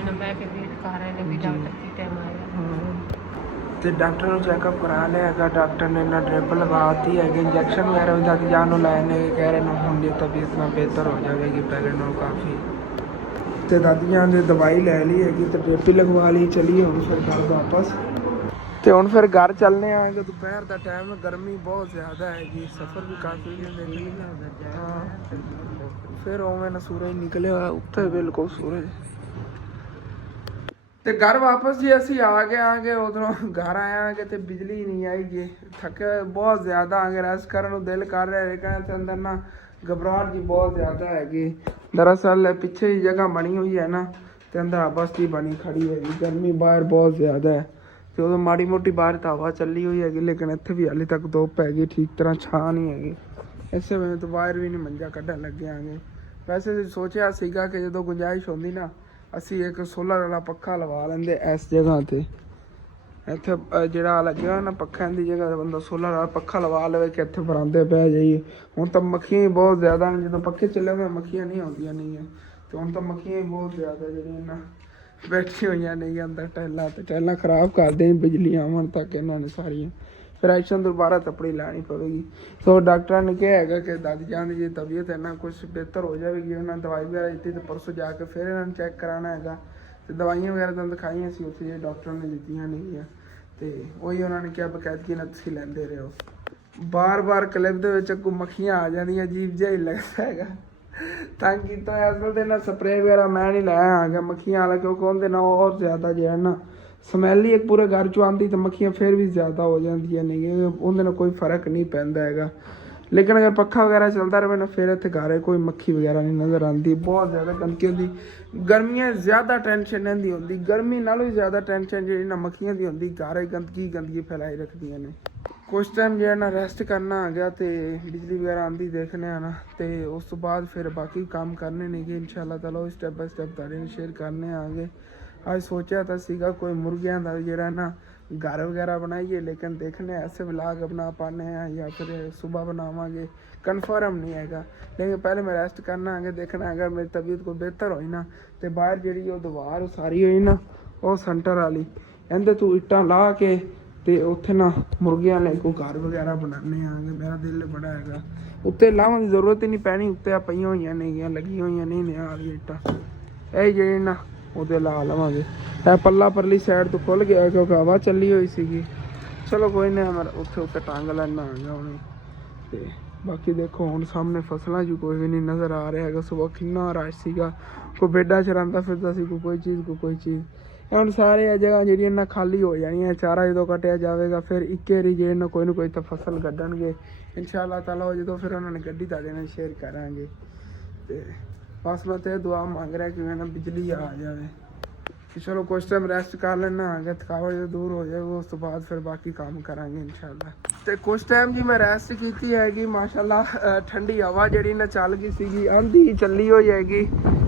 ਤੇ ਡਾਕਟਰ ਨੂੰ ਚੈੱਕਅਪ ਕਰਾ ਲਿਆ ਹੈਗਾ। ਡਾਕਟਰ ਨੇ ਨਾ ਡ੍ਰਿਪ ਲਗਾਤੀ ਹੈਗੀ, ਇੰਜੈਕਸ਼ਨ ਵਗੈਰਾ ਵੀ ਦਾਦੀ ਜਾਨ ਨੂੰ ਲਾਏ ਨੇ। ਕਹਿ ਰਹੇ ਨੇ ਹੁਣ ਦੀ ਤਬੀਅਤ ਨਾਲ ਬਿਹਤਰ ਹੋ ਜਾਵੇਗੀ ਪਹਿਲੇ ਨਾਲੋਂ ਕਾਫੀ। ਤੇ ਦਾਦੀ ਜਾਨ ਦੀ ਦਵਾਈ ਲੈ ਲਈ ਹੈਗੀ ਤੇ ਡ੍ਰਿਪ ਹੀ ਲਗਵਾ ਲਈ। ਚਲੀਏ ਹੁਣ ਫਿਰ ਘਰ ਵਾਪਸ। ਤੇ ਹੁਣ ਫਿਰ ਘਰ ਚੱਲਣੇ ਆਂਗੇ। ਦੁਪਹਿਰ ਦਾ ਟਾਈਮ, ਗਰਮੀ ਬਹੁਤ ਜ਼ਿਆਦਾ ਹੈਗੀ, ਸਫ਼ਰ ਵੀ ਕਾਫੀ ਹਾਂ। ਫਿਰ ਉਵੇਂ ਨਾ ਸੂਰਜ ਨਿਕਲਿਆ ਹੋਇਆ ਉੱਥੇ ਬਿਲਕੁਲ ਸੂਰਜ। ਤੇ ਘਰ ਵਾਪਸ ਜੀ ਅਸੀਂ ਆ ਗਏ ਆਂਗੇ। ਉਧਰੋਂ ਘਰ ਆਇਆਂਗੇ ਤੇ ਬਿਜਲੀ ਨਹੀਂ ਆਈ ਜੀ। ਥੱਕੇ ਬਹੁਤ ਜ਼ਿਆਦਾ ਆਂਗੇ, ਰੈਸਟ ਕਰਨ ਨੂੰ ਦਿਲ ਕਰ ਰਿਹਾ ਲੇਕਿਨ ਤੇ ਅੰਦਰ ਨਾ ਘਬਰਾਹਟ ਜੀ ਬਹੁਤ ਜ਼ਿਆਦਾ ਹੈਗੀ। ਦਰਅਸਲ ਪਿੱਛੇ ਹੀ ਜਗ੍ਹਾ ਬਣੀ ਹੋਈ ਹੈ ਨਾ ਤੇ ਅੰਦਰ ਬਸਤੀ ਬਣੀ ਖੜੀ ਹੈਗੀ। ਗਰਮੀ ਬਾਹਰ ਬਹੁਤ ਜ਼ਿਆਦਾ ਹੈ ਤੇ ਉਦੋਂ ਮਾੜੀ ਮੋਟੀ ਬਾਹਰ ਤਾਂ ਹਵਾ ਚੱਲੀ ਹੋਈ ਹੈਗੀ ਲੇਕਿਨ ਇੱਥੇ ਵੀ ਹਾਲੇ ਤੱਕ ਧੁੱਪ ਹੈਗੀ, ਠੀਕ ਤਰ੍ਹਾਂ ਛਾਂ ਨਹੀਂ ਹੈਗੀ। ਇਸੇ ਵਜ੍ਹਾ ਤੋਂ ਬਾਹਰ ਵੀ ਨਹੀਂ ਮੰਜਾ ਕੱਢਣ ਲੱਗੇ ਆਂਗੇ। ਵੈਸੇ ਸੋਚਿਆ ਸੀਗਾ ਕਿ ਜਦੋਂ ਗੁੰਜਾਇਸ਼ ਹੁੰਦੀ ਨਾ ਅਸੀਂ ਇੱਕ ਸੋਲਰ ਵਾਲਾ ਪੱਖਾ ਲਵਾ ਲੈਂਦੇ ਇਸ ਜਗ੍ਹਾ ਤੇ। ਇੱਥੇ ਜਿਹੜਾ ਲੱਗਿਆ ਨਾ ਪੱਖਾ ਦੀ ਜਗ੍ਹਾ ਤੇ ਬੰਦਾ ਸੋਲਰ ਵਾਲਾ ਪੱਖਾ ਲਵਾ ਲਵੇ ਕਿ ਇੱਥੇ ਬਰਾਂਦੇ ਪੈ ਜਾਈਏ। ਹੁਣ ਤਾਂ ਮੱਖੀਆਂ ਹੀ ਬਹੁਤ ਜ਼ਿਆਦਾ ਨੇ, ਜਦੋਂ ਪੱਖੇ ਚੱਲੇ ਹੋਏ ਮੱਖੀਆਂ ਨਹੀਂ ਆਉਂਦੀਆਂ ਨੇਗੀਆਂ ਤੇ ਹੁਣ ਤਾਂ ਮੱਖੀਆਂ ਹੀ ਬਹੁਤ ਜ਼ਿਆਦਾ ਜਿਹੜੀਆਂ ਨਾ ਬੈਠੀਆਂ ਹੋਈਆਂ ਨੇਗੀਆਂ ਅੰਦਰ ਟਾਇਲਾਂ ਤੇ। ਟਾਇਲਾਂ ਖ਼ਰਾਬ ਕਰਦੇ ਬਿਜਲੀ ਆਉਣ ਤੱਕ ਇਹਨਾਂ ਨੇ ਸਾਰੀਆਂ। ਫਿਰ ਐਕਸ਼ਨ ਦੁਬਾਰਾ ਤੱਪੜੀ ਲੈਣੀ ਪਵੇਗੀ। ਸੋ ਡਾਕਟਰਾਂ ਨੇ ਕਿਹਾ ਹੈਗਾ ਕਿ ਦਾਦੀ ਜਾਨ ਦੀ ਤਬੀਅਤ ਹੈ ਨਾ ਕੁਛ ਬਿਹਤਰ ਹੋ ਜਾਵੇਗੀ। ਉਹਨਾਂ ਨੇ ਦਵਾਈ ਵਗੈਰਾ ਦਿੱਤੀ ਤੇ ਪਰਸੋਂ ਜਾ ਕੇ ਫਿਰ ਇਹਨਾਂ ਨੂੰ ਚੈੱਕ ਕਰਾਉਣਾ ਹੈਗਾ। ਤੇ ਦਵਾਈਆਂ ਵਗੈਰਾ ਤੁਹਾਨੂੰ ਦਿਖਾਈਆਂ ਸੀ ਉੱਥੇ ਜਿਹੜੇ ਡਾਕਟਰਾਂ ਨੇ ਦਿੱਤੀਆਂ ਨੇਗੀਆਂ ਤੇ ਉਹੀ ਉਹਨਾਂ ਨੇ ਕਿਹਾ ਬਕਾਇਦਗੀ ਨਾਲ ਤੁਸੀਂ ਲੈਂਦੇ ਰਹੋ। ਬਾਰ-ਬਾਰ ਕਲਿੱਪ ਦੇ ਵਿੱਚ ਅੱਗੋਂ ਮੱਖੀਆਂ ਆ ਜਾਂਦੀਆਂ, ਅਜੀਬ ਜਿਹਾ ਹੀ ਲੱਗਦਾ ਹੈਗਾ। ਤੰਗ ਕੀਤਾ ਅਸਲ ਤੇ ਨਾ ਸਪਰੇਅ ਵਗੈਰਾ ਮੈਂ ਨਹੀਂ ਲਾਇਆ ਆ ਗਿਆ ਮੱਖੀਆਂ ਵਾਲਾ, ਕਿਉਂਕਿ ਉਹਦੇ ਨਾਲ ਹੋਰ ਜ਼ਿਆਦਾ ਜਿਹੜਾ ਨਾ ਸਮੈਲ ਹੀ ਇੱਕ ਪੂਰੇ ਘਰ 'ਚੋਂ ਆਉਂਦੀ ਤਾਂ ਮੱਖੀਆਂ ਫਿਰ ਵੀ ਜ਼ਿਆਦਾ ਹੋ ਜਾਂਦੀਆਂ ਨੇ, ਉਹਦੇ ਨਾਲ ਕੋਈ ਫਰਕ ਨਹੀਂ ਪੈਂਦਾ ਹੈਗਾ। ਲੇਕਿਨ ਅਗਰ ਪੱਖਾ ਵਗੈਰਾ ਚੱਲਦਾ ਰਹੇ ਨਾ ਫਿਰ ਇੱਥੇ ਘਰ ਕੋਈ ਮੱਖੀ ਵਗੈਰਾ ਨਹੀਂ ਨਜ਼ਰ ਆਉਂਦੀ। ਬਹੁਤ ਜ਼ਿਆਦਾ ਗੰਦਗੀ ਹੁੰਦੀ, ਗਰਮੀਆਂ ਜ਼ਿਆਦਾ ਟੈਨਸ਼ਨ ਰਹਿੰਦੀ ਹੁੰਦੀ, ਗਰਮੀ ਨਾਲੋਂ ਵੀ ਜ਼ਿਆਦਾ ਟੈਨਸ਼ਨ ਜਿਹੜੀ ਨਾ ਮੱਖੀਆਂ ਦੀ ਹੁੰਦੀ। ਘਰ ਗੰਦਗੀ ਫੈਲਾਈ ਰੱਖਦੀਆਂ ਨੇ। ਕੁਛ ਟਾਈਮ ਜਿਹੜਾ ਨਾ ਰੈਸਟ ਕਰਨਾ ਆ ਗਿਆ ਤੇ ਬਿਜਲੀ ਵਗੈਰਾ ਆਉਂਦੀ ਦੇਖਣੇ ਆ ਨਾ, ਤੇ ਉਸ ਤੋਂ ਬਾਅਦ ਫਿਰ ਬਾਕੀ ਕੰਮ ਕਰਨੇ ਨੇਗੇ ਇਨਸ਼ਾਅੱਲਾ ਤਾਲਾ, ਉਹ ਸਟੈਪ ਬਾਈ ਸਟੈਪ ਤੁਹਾਡੇ ਨਾਲ ਸ਼ੇਅਰ ਕਰਨੇ ਆਗੇ। ਅੱਜ ਸੋਚਿਆ ਤਾਂ ਸੀਗਾ ਕੋਈ ਮੁਰਗਿਆਂ ਦਾ ਜਿਹੜਾ ਨਾ घर वगैरह बनाइए, लेकिन देखने ऐसे व्लॉग बना पाने हैं या फिर सुबह बनावांगे कन्फर्म नहीं हैगा। लेकिन पहले मैं रेस्ट करना आगे, देखना अगर मेरी तबीयत को बेहतर होई ना तो बाहर जी दीवार सारी हुई ना वो सेंटर वाली कहते तू इट्टां ला के ते उत्थे ना मुर्गियां ने को घर वगैरह बनाने आगे। मेरा दिल बड़ा हैगा उत्ते लावन की जरूरत ही नहीं पैनी, उत्ते पईयां होईयां नहीं लगी हुई नहीं ने आ इट्टां ਇਹ ਜਿਹੜੀ ਨਾ ਉਹਦੇ ਲਾ ਲਵਾਂਗੇ। ਇਹ ਪੱਲਾ ਪਰਲੀ ਸਾਈਡ ਤੋਂ ਖੁੱਲ ਗਿਆ ਕਿਉਂਕਿ ਹਵਾ ਚੱਲੀ ਹੋਈ ਸੀਗੀ। ਚਲੋ ਕੋਈ ਨਹੀਂ, ਮੈਂ ਉੱਥੇ ਟੰਗ ਲੈਣਾ ਆ ਗਿਆ ਹੁਣ। ਤੇ ਬਾਕੀ ਦੇਖੋ ਹੁਣ ਸਾਹਮਣੇ ਫਸਲਾਂ 'ਚ ਕੋਈ ਵੀ ਨਹੀਂ ਨਜ਼ਰ ਆ ਰਿਹਾ ਹੈਗਾ। ਸੁਬਹ ਕਿੰਨਾ ਰਸ਼ ਸੀਗਾ, ਕੋਈ ਬੇਡਾ ਚਰਾਂਦਾ ਫਿਰਦਾ ਸੀ, ਕੋਈ ਚੀਜ਼। ਹੁਣ ਸਾਰੇ ਇਹ ਜਗ੍ਹਾ ਜਿਹੜੀਆਂ ਨਾ ਖਾਲੀ ਹੋ ਜਾਣੀਆਂ, ਚਾਰਾ ਜਦੋਂ ਕੱਟਿਆ ਜਾਵੇਗਾ ਫਿਰ ਇੱਕ ਵਾਰੀ ਜਿਹੜੇ ਨਾ ਕੋਈ ਤਾਂ ਫਸਲ ਕੱਢਣਗੇ ਇਨਸ਼ਾਅੱਲਾ ਤਾਲਾ। ਜਦੋਂ ਫਿਰ ਉਹਨਾਂ ਨੇ ਗੱਡੀ ਤੁਹਾਡੇ ਨਾਲ ਸ਼ੇਅਰ ਕਰਾਂਗੇ। ਤੇ बस मैं तो दुआ मांग रहा कि ना बिजली आ जाए कि चलो कुछ टाइम रेस्ट कर लेना आ गया, थकावट जो दूर हो जाएगा उस तो बाद फिर बाकी काम करांगे इंशाल्लाह। तो कुछ टाइम जी मैं रेस्ट की हैगी माशाल्लाह। ठंडी हवा जी ना चल गई सी, आंधी चली हो जाएगी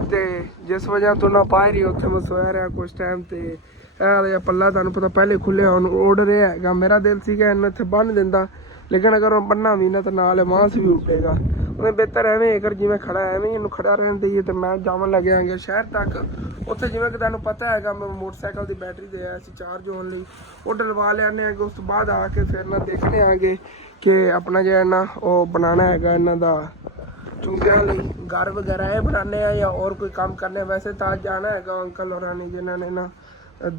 तो जिस वजह तो ना बाहर ही उत्थे मैं सोया रहा कुछ टाइम। तो पल्ला तुहानूं पता पहले खुले उड़ रहा है। मेरा दिल सीगा इन्हें इत्थे बन दिंदा, लेकिन अगर मैं बनना भी ना तो नाल मांस भी उठेगा। उन्हें बेहतर एवें अगर जिवें खड़ा एवें इन्हूं खड़ा रहन दईए तो मैं जावन लग गया शहर तक। उत्थे जिवें कि तुहानूं पता है मैं मोटरसाइकिल की बैटरी दे आया सी चार्ज होने लई, वो डलवा लियाने आगे। उस तो बाद आके फिर ना देखने आगे कि अपना जो है ना वो बनाना है इन्हां दा चूंगियां लई घर वगैरह ये बनाने या और कोई काम करने। वैसे तो अज जाना है अंकल होरां ने जिन्हां ने ना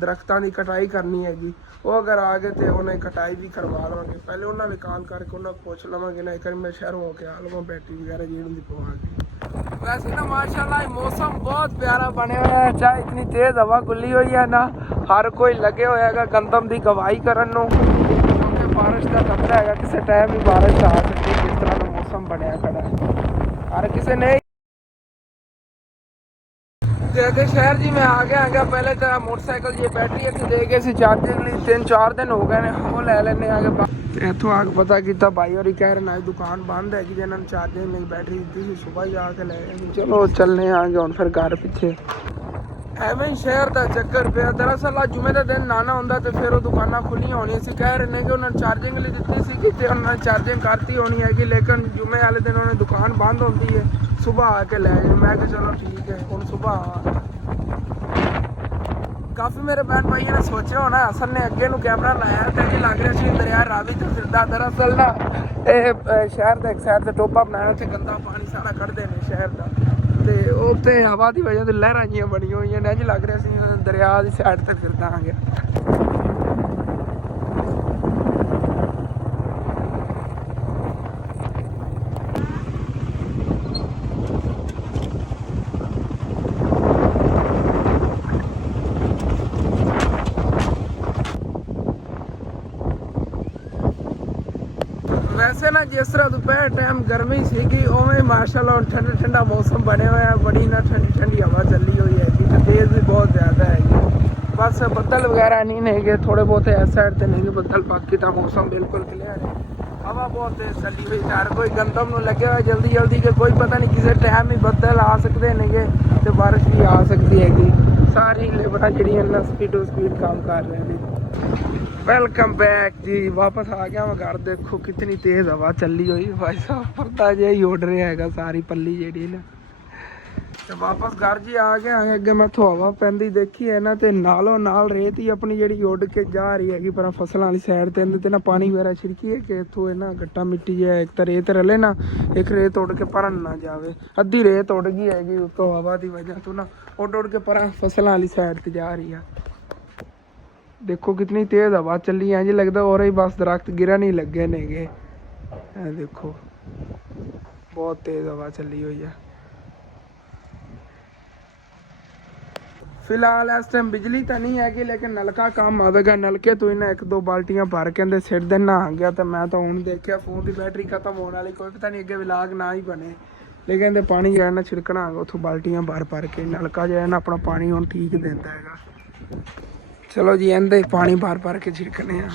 दरख्तां की कटाई करनी हैगी, वो अगर आ गए तो उन्हें कटाई भी करवा लवांगे। पहले उन्होंने कॉल करके उन्हें पूछ लवांगे ना, एक मैं शहरों होके आ लवां बैटरी वगैरह जी उनकी पवा के। वैसे ना माशाल्लाह मौसम बहुत प्यारा बने हुआ है, चाहे इतनी तेज़ हवा खुली हुई है ना, हर कोई लगे हुआ है गंदम की गवाही करन नूं, क्योंकि बारिश का खतरा है, किसी टाइम भी बारिश आ सकती है। जिस तरह का मौसम बनया खड़ा है, हर किसी ने अगर शहर जी में आ गया पहले तो मोटरसाइकिल जी बैटरी इतनी दे गए सी चार्जिंग लिए 3-4 दिन हो गए ने, वो ले लेने आगे। इतों आके पता किया भाई और कह रहे दुकान बंद है कि जिन्होंने चार्जिंग नहीं बैटरी दी थी सुबह ही आके ले। चलो चलने आगे हम फिर घर पिछे एवं ही शहर का चक्कर पे। दरअसल आज जुमे का दिन लाना होंगे तो फिर वो दुकाना खुलियां होनी सी। कह रहे हैं कि उन्होंने चार्जिंग ली दी सी कि उन्होंने चार्जिंग करती होनी हैगी, लेकिन जुमे वाले दिन उन्होंने दुकान बंद होती है, सुबह आके ले जाए। मैं कि चलो ठीक है हम सुबह। काफ़ी मेरे बहन भाई ने सोचा होना असल ने अगे कैमरा लाया तो कि लग रहा सी दरिया रावी तो फिरदा। दरअसल ना शहर का एक साइड से टोपा बनाया, उत्थे गंदा पानी सारा कढ़ते हैं शहर का, तो उत्ते हवा की वजह से लहरां जियां बनिया हुई ने, इंज लग रहा सी दरिया की साइड से फिरदा आ गया। वैसे ना जिस तरह दोपहर टाइम गर्मी सी उवें माशाल्लाह ठंडा ठंडा मौसम बने हुआ है, बड़ी ना ठंडी ठंडी हवा चली हुई है, तेज़ भी बहुत ज़्यादा है। बस बदल वगैरह नहीं है, थोड़े बहुत इस साइड से नहीं बदल, बाकी तो मौसम बिल्कुल क्लियर है। हवा बहुत तेज चली हुई, हर कोई गंदम में लगे हुआ जल्दी जल्दी के, कोई पता नहीं किसी टाइम ही बदल आ सकते हैं तो बारिश भी आ सकती हैगी। सारी लेबर जी स्पीड स्पीड काम कर रहे हैं। वेलकम बैक जी, वापस आ गया मैं घर। देखो कितनी तेज़ हवा चली हुई भाई साहब, पर्दा जे ही उड़ रहा है सारी पल्ली जी ना। तो वापस घर जी आ गया अगे मैं तो हवा पैंदी देखी है ना, तो नालों नाल रेत ही अपनी जी उड़ के जा रही हैगी पर फसलों वाली साइड ते ना पानी वगैरह छिड़की है कि इतों ना गट्टा मिट्टी है, एक तो रेत रले ना, एक रेत उड़ के पर ना जाए। अद्धी रेत उड़ गई हैगी उतो हवा की वजह तो ना, उड़ के पर फसलों वाली साइड ते जा रही है। देखो कितनी तेज़ हवा चली है, जी लगता और ही बस दरख्त गिरा नहीं लगे नेगे। ਇਹ ਦੇਖੋ ਬਹੁਤ ਤੇਜ਼ ਹਵਾ ਚੱਲੀ ਹੋਈ ਹੈ। फिलहाल इस टाइम बिजली तो नहीं हैगी लेकिन नलका काम आवेगा। नलके तो इन्हें 1-2 बाल्टियां भर के अंदर सिर दिन नहा गया तो मैं तो हूँ देखा फोन की बैटरी खत्म होने वाली, कोई पता नहीं अगे विलाग ना ही बने। लेकिन इहदे पानी जो है ना छिड़कना है उतों बाल्टियां भर भर के। नलका जो है ना अपना पानी हुण ठीक देता है। चलो जी इहदे पानी भर भर के छिड़कने हैं।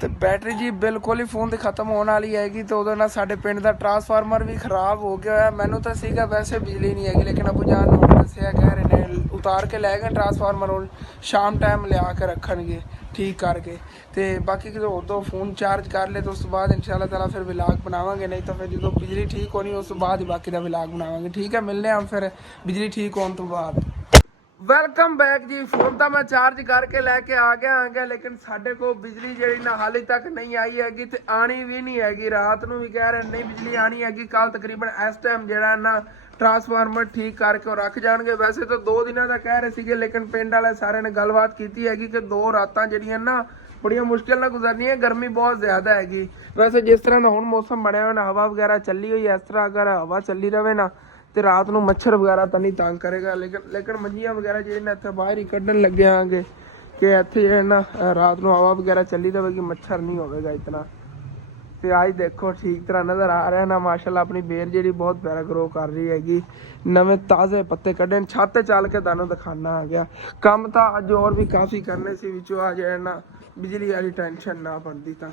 ਤੇ ਬੈਟਰੀ ਜੀ ਬਿਲਕੁਲ ਹੀ ਫੋਨ ਤੇ ਖਤਮ ਹੋਣ ਵਾਲੀ ਹੈਗੀ ਤੇ ਉਹਦੇ ਨਾਲ ਸਾਡੇ ਪਿੰਡ ਦਾ ਟਰਾਂਸਫਾਰਮਰ ਵੀ ਖਰਾਬ ਹੋ ਗਿਆ ਹੋਇਆ। ਮੈਨੂੰ ਤਾਂ ਸੀਗਾ ਵੈਸੇ ਬਿਜਲੀ ਨਹੀਂ ਹੈਗੀ ਲੇਕਿਨ ਅਬੂ ਜਾਨ ਨੇ ਹੁਣ ਦੱਸਿਆ ਕਹਿ ਰਹੇ ਨੇ ਉਤਾਰ ਕੇ ਲੈ ਗਏ ਟਰਾਂਸਫਾਰਮਰ, ਹੁਣ ਸ਼ਾਮ ਟਾਈਮ ਲਿਆ ਕੇ ਰੱਖਣਗੇ ਠੀਕ ਕਰਕੇ। ਤੇ ਬਾਕੀ ਜਦੋਂ ਉਦੋਂ ਫੋਨ ਚਾਰਜ ਕਰ ਲਏ ਤਾਂ ਉਸ ਤੋਂ ਬਾਅਦ ਇਨਸ਼ਾਅੱਲਾ ਤਾਲਾ ਫਿਰ ਵਿਲਾਗ ਬਣਾਵਾਂਗੇ, ਨਹੀਂ ਤਾਂ ਫਿਰ ਜਦੋਂ ਬਿਜਲੀ ਠੀਕ ਹੋਣੀ ਉਸ ਤੋਂ ਬਾਅਦ ਹੀ ਬਾਕੀ ਦਾ ਵਿਲਾਗ ਬਣਾਵਾਂਗੇ। ਠੀਕ ਹੈ, ਮਿਲਦੇ ਹਾਂ ਫਿਰ ਬਿਜਲੀ ਠੀਕ ਹੋਣ ਤੋਂ ਬਾਅਦ। ਵੈਲਕਮ ਬੈਕ ਜੀ। ਫੋਨ ਤਾਂ ਮੈਂ ਚਾਰਜ ਕਰਕੇ ਲੈ ਕੇ ਆ ਗਿਆ ਲੇਕਿਨ ਸਾਡੇ ਕੋਲ ਬਿਜਲੀ ਜਿਹੜੀ ਨਾ ਹਾਲੇ ਤੱਕ ਨਹੀਂ ਆਈ ਹੈਗੀ ਤੇ ਆਣੀ ਵੀ ਨਹੀਂ ਹੈਗੀ। ਰਾਤ ਨੂੰ ਵੀ ਕਹਿ ਰਹੇ ਨਹੀਂ ਬਿਜਲੀ ਆਣੀ ਹੈਗੀ, ਕੱਲ ਤਕਰੀਬਨ ਇਸ ਟਾਈਮ ਜਿਹੜਾ ਨਾ ਟਰਾਂਸਫਾਰਮਰ ਠੀਕ ਕਰਕੇ ਉਹ ਰੱਖ ਜਾਣਗੇ। ਵੈਸੇ ਤਾਂ 2 ਦਿਨਾਂ ਦਾ ਕਹਿ ਰਹੇ ਸੀਗੇ ਲੇਕਿਨ ਪਿੰਡ ਵਾਲੇ ਸਾਰਿਆਂ ਨੇ ਗੱਲਬਾਤ ਕੀਤੀ ਹੈਗੀ ਕਿ 2 ਰਾਤਾਂ ਜਿਹੜੀਆਂ ਨਾ ਬੜੀਆਂ ਮੁਸ਼ਕਿਲ ਨਾਲ ਗੁਜ਼ਰਨੀਆਂ, ਗਰਮੀ ਬਹੁਤ ਜ਼ਿਆਦਾ ਹੈਗੀ। ਵੈਸੇ ਜਿਸ ਤਰ੍ਹਾਂ ਦਾ ਹੁਣ ਮੌਸਮ ਬਣਿਆ ਹੋਇਆ ਨਾ ਹਵਾ ਵਗੈਰਾ ਚੱਲੀ ਹੋਈ ਇਸ ਤਰ੍ਹਾਂ ਅਗਰ ਹਵਾ ਚੱਲੀ ਰਵੇ ਨਾ ਤੇ ਰਾਤ ਨੂੰ ਮੱਛਰ ਵਗੈਰਾ ਤਾਂ ਨਹੀਂ ਤੰਗ ਕਰੇਗਾ। ਲੇਕਿਨ ਮੰਜੀਆਂ ਵਗੈਰਾ ਜਿਹੜੇ ਨੇ ਇੱਥੇ ਬਾਹਰ ਹੀ ਕੱਢਣ ਲੱਗੇ ਆਂਗੇ ਕਿ ਇੱਥੇ ਜਿਹੜੇ ਨਾ ਰਾਤ ਨੂੰ ਹਵਾ ਵਗੈਰਾ ਚੱਲੀ ਰਵੇਗੀ, ਮੱਛਰ ਨਹੀਂ ਹੋਵੇਗਾ ਇਤਨਾ। ਤੇ ਅੱਜ ਦੇਖੋ ਠੀਕ ਤਰ੍ਹਾਂ ਨਜ਼ਰ ਆ ਰਿਹਾ ਨਾ ਮਾਸ਼ਾਅੱਲਾ ਆਪਣੀ ਬੇਰ ਜਿਹੜੀ ਬਹੁਤ ਪਿਆਰਾ ਗਰੋ ਕਰ ਰਹੀ ਹੈਗੀ। ਨਵੇਂ ਤਾਜ਼ੇ ਪੱਤੇ ਕੱਢੇ ਨੇ, ਛੱਤ ਤੇ ਚੱਲ ਕੇ ਤੁਹਾਨੂੰ ਦਿਖਾਣਾ ਆ ਗਿਆ। ਕੰਮ ਤਾਂ ਅੱਜ ਹੋਰ ਵੀ ਕਾਫੀ ਕਰਨੇ ਸੀ, ਵਿੱਚੋਂ ਆ ਜਿਹੜਾ ਨਾ ਬਿਜਲੀ ਵਾਲੀ ਟੈਨਸ਼ਨ ਨਾ ਬਣਦੀ ਤਾਂ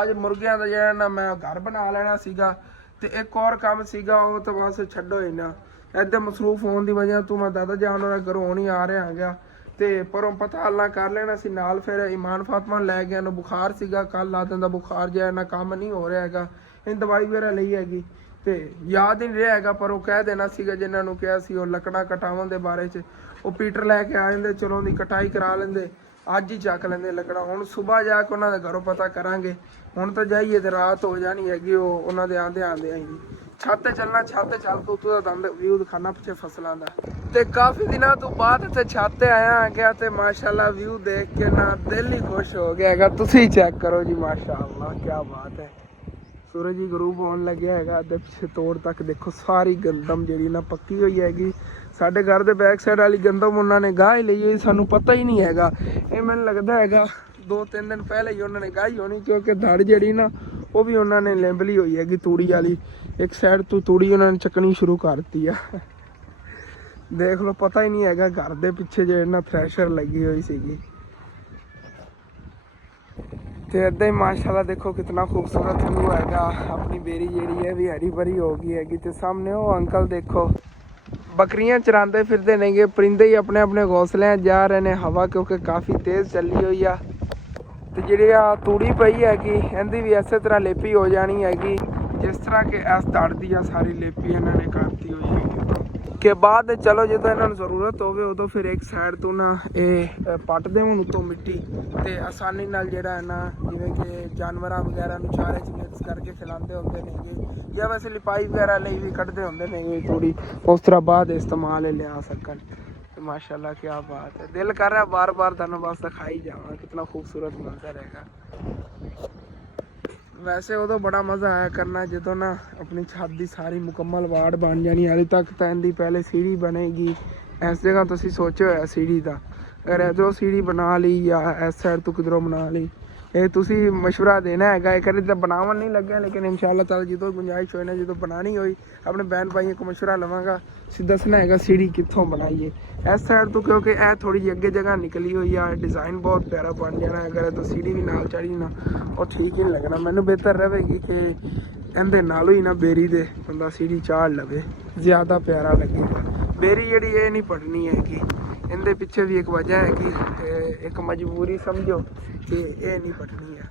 ਅੱਜ ਮੁਰਗਿਆਂ ਦਾ ਜਿਹੜਾ ਨਾ ਮੈਂ ਘਰ ਬਣਾ ਲੈਣਾ ਸੀਗਾ। ਤੇ ਇੱਕ ਹੋਰ ਕੰਮ ਸੀਗਾ ਉਹ ਤਾਂ ਬਸ ਛੱਡੋ ਹੀ ਨਾ। ਇੱਦਾਂ ਮਸਰੂਫ ਹੋਣ ਦੀ ਵਜ੍ਹਾ ਤੋਂ ਮੈਂ ਦਾਦਾ ਜਾਨ ਉਹਨਾਂ ਘਰੋਂ ਨਹੀਂ ਆ ਰਿਹਾ ਹੈਗਾ ਤੇ ਪਰੋਂ ਪਤਾ ਅੱਲਾ ਕਰ ਲੈਣਾ ਸੀ ਨਾਲ। ਫਿਰ ਇਮਾਨ ਫਾਤਮਾ ਲੈ ਗਿਆ, ਨੂੰ ਬੁਖਾਰ ਸੀਗਾ, ਕੱਲ ਰਾਤ ਦਾ ਬੁਖਾਰ ਜਿਹਾ ਨਾ ਕੰਮ ਨਹੀਂ ਹੋ ਰਿਹਾ ਹੈਗਾ। ਇਹਨ ਦਵਾਈ ਵਗੈਰਾ ਲਈ ਹੈਗੀ ਤੇ ਯਾਦ ਹੀ ਨਹੀਂ ਰਿਹਾ ਹੈਗਾ, ਪਰ ਉਹ ਕਹਿ ਦੇਣਾ ਸੀਗਾ ਜਿਨ੍ਹਾਂ ਨੂੰ ਕਿਹਾ ਸੀ ਉਹ ਲੱਕੜਾਂ ਕਟਾਉਣ ਦੇ ਬਾਰੇ 'ਚ। ਉਹ ਪੀਟਰ ਲੈ ਕੇ ਆ ਜਾਂਦੇ, ਚਲੋ ਉਹਦੀ ਕਟਾਈ ਕਰਾ ਲੈਂਦੇ, ਅੱਜ ਹੀ ਚੱਕ ਲੈਂਦੇ ਲੱਕੜਾਂ। ਹੁਣ ਸਵੇਰ ਜਾ ਕੇ ਉਹਨਾਂ ਦੇ ਘਰੋਂ ਪਤਾ ਕਰਾਂਗੇ। ਹੁਣ ਤਾਂ ਜਾਈਏ ਤੇ ਰਾਤ ਹੋ ਜਾਣੀ ਹੈਗੀ, ਉਹ ਉਹਨਾਂ ਦੇ ਆਂਦੇ ਆਏਗੀ। ਛੱਤ ਤੇ ਚੱਲਣਾ, ਛੱਤ ਤੇ ਚੱਲ ਕੇ ਉੱਤੋਂ ਦਾ ਦੰਦ ਵਿਊ ਦਿਖਾਣਾ ਪਿੱਛੇ ਫਸਲਾਂ ਦਾ। ਤੇ ਕਾਫੀ ਦਿਨਾਂ ਤੋਂ ਬਾਅਦ ਇੱਥੇ ਛੱਤ ਤੇ ਆਇਆ ਗਿਆ ਤੇ ਮਾਸ਼ਾਅੱਲਾ ਵਿਊ ਦੇਖ ਕੇ ਨਾ ਦਿਲ ਹੀ ਖੁਸ਼ ਹੋ ਗਿਆ ਹੈਗਾ। ਤੁਸੀਂ ਚੈੱਕ ਕਰੋ ਜੀ ਮਾਸ਼ਾਅੱਲਾ ਕੀ ਬਾਤ ਹੈ। ਸੂਰਜ ਹੀ ਗਰੂਬ ਹੋਣ ਲੱਗਿਆ ਹੈਗਾ ਤੇ ਪਿੱਛੇ ਤੋੜ ਤੱਕ ਦੇਖੋ ਸਾਰੀ ਗੰਦਮ ਜਿਹੜੀ ਨਾ ਪੱਕੀ ਹੋਈ ਹੈਗੀ। ਸਾਡੇ ਘਰ ਦੇ ਬੈਕ ਸਾਈਡ ਵਾਲੀ ਗੰਦਮ ਉਹਨਾਂ ਨੇ ਗਾਹ ਹੀ ਲਈ ਹੋਈ, ਸਾਨੂੰ ਪਤਾ ਹੀ ਨਹੀਂ ਹੈਗਾ। ਇਹ ਮੈਨੂੰ ਲੱਗਦਾ ਹੈਗਾ 2-3 ਦਿਨ ਪਹਿਲੇ ਹੀ ਉਹਨਾਂ ਨੇ ਗਾਹੀ ਹੋਣੀ, ਕਿਉਂਕਿ ਧੜ ਜਿਹੜੀ ਨਾ ਉਹ ਵੀ ਉਹਨਾਂ ਨੇ ਲਿੰਬਲੀ ਹੋਈ ਹੈਗੀ ਤੂੜੀ ਵਾਲੀ। ਇੱਕ ਸਾਈਡ ਤੋਂ ਤੂੜੀ ਉਹਨਾਂ ਨੇ ਚੱਕਣੀ ਸ਼ੁਰੂ ਕਰ ਦਿੱਤੀ ਆ। ਦੇਖ ਲਓ ਪਤਾ ਹੀ ਨਹੀਂ ਹੈਗਾ ਘਰ ਦੇ ਪਿੱਛੇ ਜਿਹੜੇ ਨਾ ਥ੍ਰੈਸ਼ਰ ਲੱਗੀ ਹੋਈ ਸੀਗੀ। ਤੇ ਇੱਦਾਂ ਹੀ ਮਾਸ਼ਾਅੱਲਾ ਦੇਖੋ ਕਿਤਨਾ ਖੂਬਸੂਰਤ ਵਿਊ ਹੈਗਾ। ਆਪਣੀ ਬੇਰੀ ਜਿਹੜੀ ਹੈ ਵੀ ਹਰੀ ਭਰੀ ਹੋ ਗਈ ਹੈਗੀ ਤੇ ਸਾਹਮਣੇ ਉਹ ਅੰਕਲ ਦੇਖੋ ਬੱਕਰੀਆਂ ਚਰਾਉਂਦੇ ਫਿਰਦੇ ਨੇਗੇ। ਪਰਿੰਦੇ ਹੀ ਆਪਣੇ ਆਪਣੇ ਘੋਂਸਲਿਆਂ ਜਾ ਰਹੇ ਨੇ। ਹਵਾ ਕਿਉਂਕਿ ਕਾਫੀ ਤੇਜ਼ ਚੱਲੀ ਹੋਈ ਆ ਤੇ ਜਿਹੜੀ ਆ ਤੂੜੀ ਪਈ ਹੈਗੀ ਇਹਦੀ ਵੀ ਇਸੇ ਤਰ੍ਹਾਂ ਲੇਪੀ ਹੋ ਜਾਣੀ ਹੈਗੀ ਜਿਸ ਤਰ੍ਹਾਂ ਕਿ ਇਸ ਧੜ ਦੀ ਆ ਸਾਰੀ ਲੇਪੀ ਇਹਨਾਂ ਨੇ ਕਰਤੀ ਹੋਈ ਹੈਗੀ। ਕਿ ਬਾਅਦ ਚਲੋ ਜਦੋਂ ਇਹਨਾਂ ਨੂੰ ਜ਼ਰੂਰਤ ਹੋਵੇ ਉਦੋਂ ਫਿਰ ਇੱਕ ਸਾਈਡ ਤੋਂ ਨਾ ਇਹ ਪੱਟ ਦੇਵਣ ਉੱਤੋਂ ਮਿੱਟੀ ਤੇ ਆਸਾਨੀ ਨਾਲ ਜਿਹੜਾ ਨਾ ਜਿਵੇਂ ਕਿ ਜਾਨਵਰਾਂ ਵਗੈਰਾ ਨੂੰ ਚਾਰੇ 'ਚ ਮਿਕਸ ਕਰਕੇ ਖਿਲਾਉਂਦੇ ਹੁੰਦੇ ਨੇਗੇ ਜਾਂ ਵੈਸੇ ਲਿਪਾਈ ਵਗੈਰਾ ਲਈ ਵੀ ਕੱਢਦੇ ਹੁੰਦੇ ਨੇਗੇ ਥੋੜੀ, ਉਸ ਤਰ੍ਹਾਂ ਬਾਅਦ ਇਸਤੇਮਾਲ ਲਿਆ ਸਕਣ। माशाल्लाह क्या बात है, दिल कर रहा है बार बार ਤੁਹਾਨੂੰ ਬਸ ਦਿਖਾਈ ਜਾਵਾਂ ਕਿੰਨਾ ਖੂਬਸੂਰਤ ਮੰਜ਼ਰ ਹੈਗਾ। ਵੈਸੇ ਉਦੋਂ ਬੜਾ ਮਜ਼ਾ ਆਇਆ ਕਰਨਾ ਜਦੋਂ ਨਾ ਆਪਣੀ ਛੱਤ ਦੀ ਸਾਰੀ ਮੁਕੰਮਲ ਵਾੜ ਬਣ ਜਾਣੀ। ਹਾਲੇ ਤੱਕ ਤਾਂ ਇਹਦੀ ਪਹਿਲੇ ਸੀੜੀ ਬਣੇਗੀ। ਇਸ ਜਗ੍ਹਾ ਤੁਸੀਂ ਸੋਚਿਆ ਹੋਇਆ ਸੀੜੀ ਦਾ, ਅਗਰ ਇੱਧਰੋਂ ਸੀੜੀ ਬਣਾ ਲਈ ਜਾਂ ਇਸ ਸਾਈਡ ਤੋਂ ਕਿਧਰੋਂ ਬਣਾ ਲਈ, ਇਹ ਤੁਸੀਂ ਮਸ਼ਵਰਾ ਦੇਣਾ ਹੈਗਾ। ਇੱਕ ਵਾਰੀ ਤਾਂ ਬਣਾਉਣ ਨਹੀਂ ਲੱਗਿਆ, ਲੇਕਿਨ ਇਨਸ਼ਾਅੱਲਾ ਤਾਲਾ ਜਦੋਂ ਗੁੰਜਾਇਸ਼ ਹੋਈ ਨਾ, ਜਦੋਂ ਬਣਾਉਣੀ ਹੋਈ ਆਪਣੇ ਬਹਿਨ ਭਾਈਆਂ ਕੋਲ ਮਸ਼ਵਰਾ ਲਵਾਂਗਾ, ਦੱਸਣਾ ਹੈਗਾ ਸੀੜੀ ਕਿੱਥੋਂ ਬਣਾਈਏ। ਇਸ ਸਾਈਡ ਤੋਂ ਕਿਉਂਕਿ ਇਹ ਥੋੜੀ ਜਿਹੀ ਅੱਗੇ ਜਗ੍ਹਾ ਨਿਕਲੀ ਹੋਈ ਆ, ਡਿਜ਼ਾਈਨ ਬਹੁਤ ਪਿਆਰਾ ਬਣ ਜਾਣਾ। ਅਗਰ ਤਾਂ ਸੀੜੀ ਵੀ ਨਾਲ ਚੜੀ ਨਾ, ਉਹ ਠੀਕ ਹੀ ਨਹੀਂ ਲੱਗਣਾ। ਮੈਨੂੰ ਬਿਹਤਰ ਰਹੇਗੀ ਕਿ ਇਹਦੇ ਨਾਲੋਂ ਹੀ ਨਾ ਬੇਰੀ ਦੇ ਬੰਦਾ ਸੀੜੀ ਚਾੜ ਲਵੇ, ਜ਼ਿਆਦਾ ਪਿਆਰਾ ਲੱਗੇਗਾ। ਬੇਰੀ ਜਿਹੜੀ ਇਹ ਨਹੀਂ ਪੜਨੀ ਹੈਗੀ, ਇਹਦੇ ਪਿੱਛੇ ਵੀ ਇੱਕ ਵਜ੍ਹਾ ਹੈਗੀ, ਇੱਕ ਮਜਬੂਰੀ ਸਮਝੋ ਕਿ ਇਹ ਨਹੀਂ ਪਟਣੀ ਹੈ।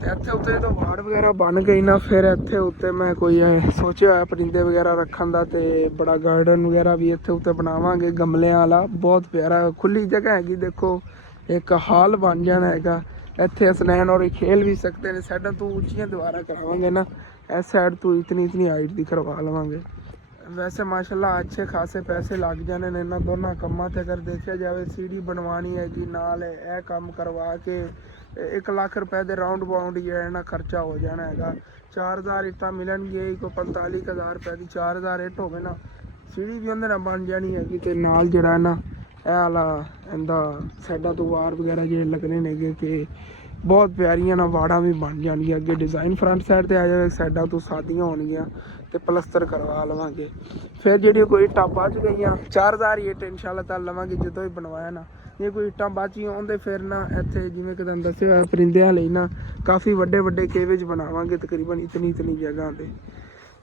ਤੇ ਇੱਥੇ ਉੱਤੇ ਜਦੋਂ ਵਾੜ ਵਗੈਰਾ ਬਣ ਗਈ ਨਾ, ਫਿਰ ਇੱਥੇ ਉੱਤੇ ਮੈਂ ਕੋਈ ਸੋਚਿਆ ਹੋਇਆ ਪਰਿੰਦੇ ਵਗੈਰਾ ਰੱਖਣ ਦਾ, ਤੇ ਬੜਾ ਗਾਰਡਨ ਵਗੈਰਾ ਵੀ ਇੱਥੇ ਉੱਤੇ ਬਣਾਵਾਂਗੇ ਗਮਲਿਆਂ ਵਾਲਾ, ਬਹੁਤ ਪਿਆਰਾ ਖੁੱਲੀ ਜਗ੍ਹਾ ਹੈਗੀ। ਦੇਖੋ ਇੱਕ ਹਾਲ ਬਣ ਜਾਣਾ ਹੈਗਾ, ਇੱਥੇ ਅਸਨੈਨ ਔਰ ਖੇਲ ਵੀ ਸਕਦੇ ਨੇ। ਸਾਈਡਾਂ ਤੋਂ ਉੱਚੀਆਂ ਦੀਵਾਰਾਂ ਕਰਾਵਾਂਗੇ ਨਾ, ਇਸ ਸਾਈਡ ਤੋਂ ਇਤਨੀ ਹਾਈਟ ਦੀ ਕਰਵਾ ਲਵਾਂਗੇ। ਵੈਸੇ ਮਾਸ਼ਾਅੱਲਾ ਅੱਛੇ ਖਾਸੇ ਪੈਸੇ ਲੱਗ ਜਾਣੇ ਨੇ ਇਹਨਾਂ ਦੋਨਾਂ ਕੰਮਾਂ 'ਤੇ। ਅਗਰ ਦੇਖਿਆ ਜਾਵੇ ਸੀੜੀ ਬਣਵਾਉਣੀ ਹੈਗੀ, ਨਾਲ ਇਹ ਕੰਮ ਕਰਵਾ ਕੇ 1 ਲੱਖ ਰੁਪਏ ਦੇ ਰਾਊਂਡ ਬਾਊਂਡ ਜਿਹੜਾ ਨਾ ਖਰਚਾ ਹੋ ਜਾਣਾ ਹੈਗਾ। 4000 ਇੱਟਾਂ ਮਿਲਣਗੀਆਂ, ਕੋਈ 45,000 ਰੁਪਏ ਦੀ 4000 ਇੱਟ ਹੋਵੇ ਨਾ, ਸੀੜੀ ਵੀ ਉਹਦੇ ਨਾਲ ਬਣ ਜਾਣੀ ਹੈਗੀ। ਅਤੇ ਨਾਲ ਜਿਹੜਾ ਨਾ ਇਹ ਵਾਲਾ ਇਹਦਾ ਸਾਈਡਾਂ ਤੋਂ ਵਾਰ ਵਗੈਰਾ ਜਿਹੜੇ ਲੱਗਣੇ ਨੇਗੇ, ਕਿ ਬਹੁਤ ਪਿਆਰੀਆਂ ਨਾ ਵਾੜਾਂ ਵੀ ਬਣ ਜਾਣਗੀਆਂ। ਅੱਗੇ ਡਿਜ਼ਾਈਨ ਫਰੰਟ ਸਾਈਡ 'ਤੇ ਆ ਜਾਵੇ, ਸਾਈਡਾਂ ਤੋਂ ਸਾਦੀਆਂ ਹੋਣਗੀਆਂ ਤੇ ਪਲਸਤਰ ਕਰਵਾ ਲਵਾਂਗੇ। ਫਿਰ ਜਿਹੜੀ ਕੋਈ ਇੱਟਾਂ ਬਚ ਗਈਆਂ, 4000 ਹੀ ਇੱਟ ਇਨਸ਼ਾਅੱਲਾ ਤਾਲਾ ਲਵਾਂਗੇ ਜਦੋਂ ਹੀ ਬਣਵਾਇਆ ਨਾ। ਜੇ ਕੋਈ ਇੱਟਾਂ ਬਚੀਆਂ ਉਹਦੇ ਫਿਰ ਨਾ ਇੱਥੇ ਜਿਵੇਂ ਕਿ ਤੁਹਾਨੂੰ ਦੱਸਿਆ ਹੋਇਆ ਪਰਿੰਦਿਆਂ ਲਈ ਨਾ ਕਾਫੀ ਵੱਡੇ ਕੇਵੇਜ ਬਣਾਵਾਂਗੇ, ਤਕਰੀਬਨ ਇਤਨੀ ਜਗ੍ਹਾ 'ਤੇ।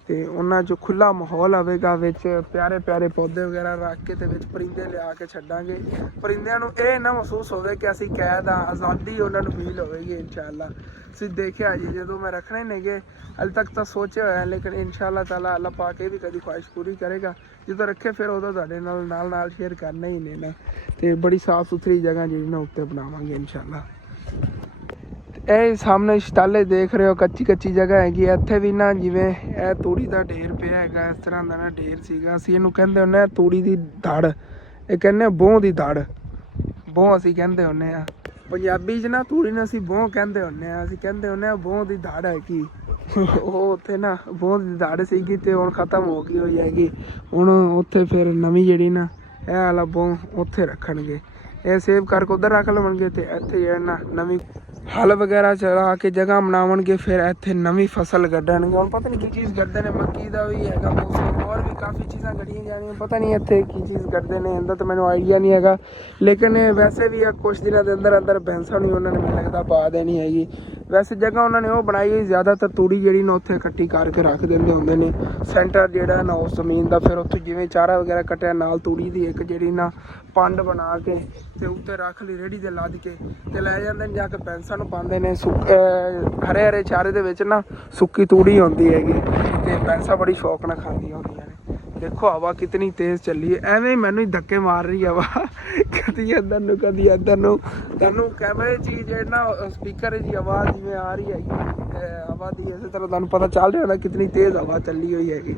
ਤੇ ਉਹਨਾਂ 'ਚ ਖੁੱਲ੍ਹਾ ਮਾਹੌਲ ਆਵੇਗਾ, ਵਿੱਚ ਪਿਆਰੇ ਪੌਦੇ ਵਗੈਰਾ ਰੱਖ ਕੇ ਤੇ ਵਿੱਚ ਪਰਿੰਦੇ ਲਿਆ ਕੇ ਛੱਡਾਂਗੇ। ਪਰਿੰਦਿਆਂ ਨੂੰ ਇਹ ਨਾ ਮਹਿਸੂਸ ਹੋਵੇ ਕਿ ਅਸੀਂ ਕੈਦ ਹਾਂ, ਆਜ਼ਾਦੀ ਉਹਨਾਂ ਨੂੰ ਫੀਲ ਹੋਵੇਗੀ ਇਨਸ਼ਾਅੱਲਾ। ਤੁਸੀਂ ਦੇਖਿਆ ਜੀ ਜਦੋਂ ਮੈਂ ਰੱਖਣੇ ਨੇਗੇ, ਹਾਲੇ ਤੱਕ ਤਾਂ ਸੋਚਿਆ ਹੋਇਆ, ਲੇਕਿਨ ਇਨਸ਼ਾਅੱਲਾ ਤਾਲਾ ਅੱਲਾ ਪਾਕ ਇਹ ਵੀ ਕਦੀ ਖੁਆਇਸ਼ ਪੂਰੀ ਕਰੇਗਾ। ਜਦੋਂ ਰੱਖੇ ਫਿਰ ਉਦੋਂ ਤੁਹਾਡੇ ਨਾਲ ਸ਼ੇਅਰ ਕਰਨਾ ਹੀ ਨੇ ਨਾ। ਤੇ ਬੜੀ ਸਾਫ਼ ਸੁਥਰੀ ਜਗ੍ਹਾ ਜਿਹੜੀ ਨਾ ਉੱਤੇ ਬਣਾਵਾਂਗੇ ਇਨਸ਼ਾਅੱਲਾ। ਇਹ ਸਾਹਮਣੇ ਸ਼ਤਾਲੇ ਦੇਖ ਰਹੇ ਹੋ, ਕੱਚੀ ਜਗ੍ਹਾ ਹੈਗੀ। ਇੱਥੇ ਵੀ ਨਾ ਜਿਵੇਂ ਇਹ ਤੂੜੀ ਦਾ ਢੇਰ ਪਿਆ ਹੈਗਾ, ਇਸ ਤਰ੍ਹਾਂ ਦਾ ਨਾ ਢੇਰ ਸੀਗਾ। ਅਸੀਂ ਇਹਨੂੰ ਕਹਿੰਦੇ ਹੁੰਦੇ ਹਾਂ ਤੂੜੀ ਦੀ ਧੜ, ਇਹ ਕਹਿੰਦੇ ਹਾਂ ਬੋਹ ਦੀ ਧੜ, ਬੋਹ ਅਸੀਂ ਕਹਿੰਦੇ ਹੁੰਦੇ ਹਾਂ ਪੰਜਾਬੀ 'ਚ ਨਾ। ਤੂੜੀ ਨੂੰ ਅਸੀਂ ਬੋਹ ਕਹਿੰਦੇ ਹੁੰਦੇ ਹਾਂ, ਅਸੀਂ ਕਹਿੰਦੇ ਹੁੰਦੇ ਹਾਂ ਬੋਹ ਦੀ ਧੜ ਹੈਗੀ। ਉਹ ਉੱਥੇ ਨਾ ਬੋਹ ਦੀ ਧੜ ਸੀਗੀ ਤੇ ਹੁਣ ਖ਼ਤਮ ਹੋ ਗਈ ਹੋਈ ਹੈਗੀ। ਹੁਣ ਉੱਥੇ ਫਿਰ ਨਵੀਂ ਜਿਹੜੀ ਨਾ ਇਹ ਵਾਲਾ ਬੋਹ ਉੱਥੇ ਰੱਖਣਗੇ, ਇਹ ਸੇਵ ਕਰਕੇ ਉੱਧਰ ਰੱਖ ਲਵਣਗੇ। ਤੇ ਇੱਥੇ ਜਿਹੜਾ ਨਾ ਨਵੀਂ ਹਲ ਵਗੈਰਾ ਚਲਾ ਕੇ ਜਗ੍ਹਾ ਬਣਾਉਣਗੇ, ਫਿਰ ਇੱਥੇ ਨਵੀਂ ਫਸਲ ਕੱਢਣਗੇ। ਹੁਣ ਪਤਾ ਨਹੀਂ ਕੀ ਚੀਜ਼ ਕੱਢਦੇ ਨੇ, ਮੱਕੀ ਦਾ ਵੀ ਹੈਗਾ ਮੌਸਮ, ਹੋਰ ਵੀ ਕਾਫੀ ਚੀਜ਼ਾਂ ਕੱਢੀਆਂ ਜਾਣੀਆਂ, ਪਤਾ ਨਹੀਂ ਇੱਥੇ ਕੀ ਚੀਜ਼ ਕੱਢਦੇ ਨੇ, ਇਹਦਾ ਤਾਂ ਮੈਨੂੰ ਆਈਡੀਆ ਨਹੀਂ ਹੈਗਾ। ਲੇਕਿਨ ਵੈਸੇ ਵੀ ਕੁਛ ਦਿਨਾਂ ਦੇ ਅੰਦਰ ਭੈਂਸਾਂ ਨੂੰ ਉਹਨਾਂ ਨੇ ਮੈਨੂੰ ਲੱਗਦਾ ਪਾ ਦੇਣੀ ਹੈਗੀ। ਵੈਸੇ ਜਗ੍ਹਾ ਉਹਨਾਂ ਨੇ ਉਹ ਬਣਾਈ ਹੋਈ, ਜ਼ਿਆਦਾਤਰ ਤੂੜੀ ਜਿਹੜੀ ਨਾ ਉੱਥੇ ਇਕੱਠੀ ਕਰਕੇ ਰੱਖ ਦਿੰਦੇ ਹੁੰਦੇ ਨੇ, ਸੈਂਟਰ ਜਿਹੜਾ ਨਾ ਉਸ ਜ਼ਮੀਨ ਦਾ। ਫਿਰ ਉੱਥੇ ਜਿਵੇਂ ਚਾਰਾ ਵਗੈਰਾ ਕੱਟਿਆ, ਨਾਲ ਤੂੜੀ ਦੀ ਇੱਕ ਜਿਹੜੀ ਨਾ ਪੰਡ ਬਣਾ ਕੇ ਤੇ ਉੱਤੇ ਰੱਖ ਲਈ ਰੇਹੜੀ 'ਤੇ ਲੱਦ ਕੇ ਤੇ ਲੈ ਜਾਂਦੇ ਨੇ, ਜਾ ਕੇ ਭੈਂਸਾਂ ਨੂੰ ਪਾਉਂਦੇ ਨੇ। ਹਰੇ ਚਾਰੇ ਦੇ ਵਿੱਚ ਨਾ ਸੁੱਕੀ ਤੂੜੀ ਹੁੰਦੀ ਹੈਗੀ, ਤੇ ਭੈਂਸਾਂ ਬੜੀ ਸ਼ੌਕ ਨਾਲ ਖਾਂਦੀਆਂ ਹੁੰਦੀਆਂ ਨੇ। ਦੇਖੋ ਹਵਾ ਕਿਤਨੀ ਤੇਜ਼ ਚੱਲੀ ਹੈ, ਐਵੇਂ ਮੈਨੂੰ ਹੀ ਧੱਕੇ ਮਾਰ ਰਹੀ ਹਵਾ, ਕਦੀ ਇੱਧਰ ਨੂੰ ਕਦੀ ਇੱਧਰ ਨੂੰ। ਤੁਹਾਨੂੰ ਕੈਮਰੇ 'ਚ ਹੀ ਜਿਹੜਾ ਨਾ ਸਪੀਕਰ 'ਚ ਆਵਾਜ਼ ਜਿਵੇਂ ਆ ਰਹੀ ਹੈਗੀ ਹਵਾ ਦੀ, ਇਸੇ ਤਰ੍ਹਾਂ ਤੁਹਾਨੂੰ ਪਤਾ ਚੱਲ ਰਿਹਾ ਹੋਣਾ ਕਿਤਨੀ ਤੇਜ਼ ਹਵਾ ਚੱਲੀ ਹੋਈ ਹੈਗੀ।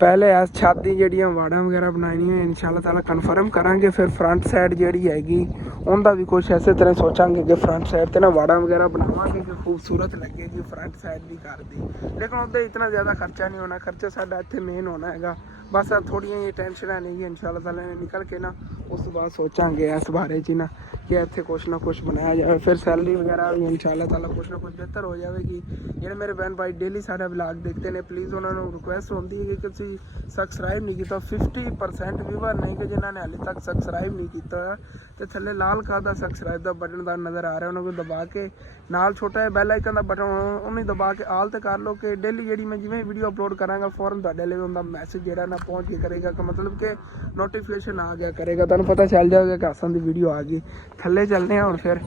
ਪਹਿਲੇ ਇਸ ਛੱਤ ਦੀ ਜਿਹੜੀਆਂ ਵਾੜਾਂ ਵਗੈਰਾ ਬਣਾਉਣੀਆਂ ਇਨਸ਼ਾਅੱਲਾ ਤਾਲਾ ਕਨਫਰਮ ਕਰਾਂਗੇ। ਫਿਰ ਫਰੰਟ ਸਾਈਡ ਜਿਹੜੀ ਹੈਗੀ ਉਹਦਾ ਵੀ ਕੁਛ ਇਸੇ ਤਰ੍ਹਾਂ ਸੋਚਾਂਗੇ ਕਿ ਫਰੰਟ ਸਾਈਡ 'ਤੇ ਨਾ ਵਾੜਾਂ ਵਗੈਰਾ ਬਣਾਵਾਂਗੇ ਕਿ ਖੂਬਸੂਰਤ ਲੱਗੇਗੀ ਫਰੰਟ ਸਾਈਡ ਵੀ ਘਰ ਦੀ। ਲੇਕਿਨ ਉਹਦਾ ਇਤਨਾ ਜ਼ਿਆਦਾ ਖਰਚਾ ਨਹੀਂ ਹੋਣਾ, ਖਰਚਾ ਸਾਡਾ ਇੱਥੇ ਮੇਨ ਹੋਣਾ ਹੈਗਾ। ਬਸ ਥੋੜ੍ਹੀਆਂ ਜਿਹੀਆਂ ਟੈਨਸ਼ਨਾਂ ਨਹੀਂ ਇਨਸ਼ਾਅੱਲਾ ਤਾਲਾ ਨਿਕਲ ਕੇ ਨਾ, ਉਸ ਤੋਂ ਬਾਅਦ ਸੋਚਾਂਗੇ ਇਸ ਬਾਰੇ 'ਚ ਨਾ ਕਿ ਇੱਥੇ ਕੁਛ ਨਾ ਕੁਛ ਬਣਾਇਆ ਜਾਵੇ। ਫਿਰ ਸੈਲਰੀ ਵਗੈਰਾ ਵੀ ਇਨਸ਼ਾਅੱਲਾ ਤਾਲਾ ਕੁਛ ਨਾ ਕੁਛ ਬਿਹਤਰ ਹੋ ਜਾਵੇਗੀ। ਜਿਹੜੇ ਮੇਰੇ ਭੈਣ ਭਾਈ ਡੇਲੀ ਸਾਡਾ ਵਲੌਗ ਦੇਖਦੇ ਨੇ, ਪਲੀਜ਼ ਉਹਨਾਂ ਨੂੰ ਰਿਕੁਐਸਟ ਹੁੰਦੀ ਹੈ ਕਿ ਤੁਸੀਂ ਸਬਸਕ੍ਰਾਈਬ ਨਹੀਂ ਕੀਤਾ। 50% ਵੀਵਰ ਨਹੀਂ ਕਿ ਜਿਨ੍ਹਾਂ ਨੇ ਹਾਲੇ ਤੱਕ ਸਬਸਕ੍ਰਾਈਬ ਨਹੀਂ ਕੀਤਾ, ਤੇ ਥੱਲੇ ਲਾਲ ਕਲਰ ਦਾ ਸਬਸਕ੍ਰਾਈਬ ਦਾ ਬਟਨ ਦਾ ਨਜ਼ਰ ਆ ਰਿਹਾ, ਉਹਨਾਂ ਨੂੰ ਦਬਾ ਕੇ ਨਾਲ ਛੋਟਾ ਜਿਹਾ ਬੈਲ ਆਈਕਨ ਦਾ ਬਟਨ ਉਹਨੂੰ ਦਬਾ ਕੇ ਆਲ ਤੇ ਕਰ ਲਓ, ਕਿ ਡੇਲੀ ਜਿਹੜੀ ਮੈਂ ਜਿਵੇਂ ਵੀਡੀਓ ਅਪਲੋਡ ਕਰਾਂਗਾ ਫੌਰਨ ਤੁਹਾਡੇ ਲਈ ਉਹਦਾ ਮੈਸੇਜ ਜਿਹੜਾ ਨਾ ਪਹੁੰਚ ਕੇ ਕਰੇਗਾ, ਕਿ ਮਤਲਬ ਕਿ ਨੋਟੀਫਿਕੇਸ਼ਨ ਆ ਗਿਆ ਕਰੇਗਾ, ਤੁਹਾਨੂੰ ਪਤਾ ਚੱਲ ਜਾਵੇਗਾ ਕਿ ਹਾਸਨ ਦੀ ਵੀਡੀਓ ਆ ਗਈ। ਥੱਲੇ ਚੱਲਦੇ ਹਾਂ ਹੁਣ। ਫਿਰ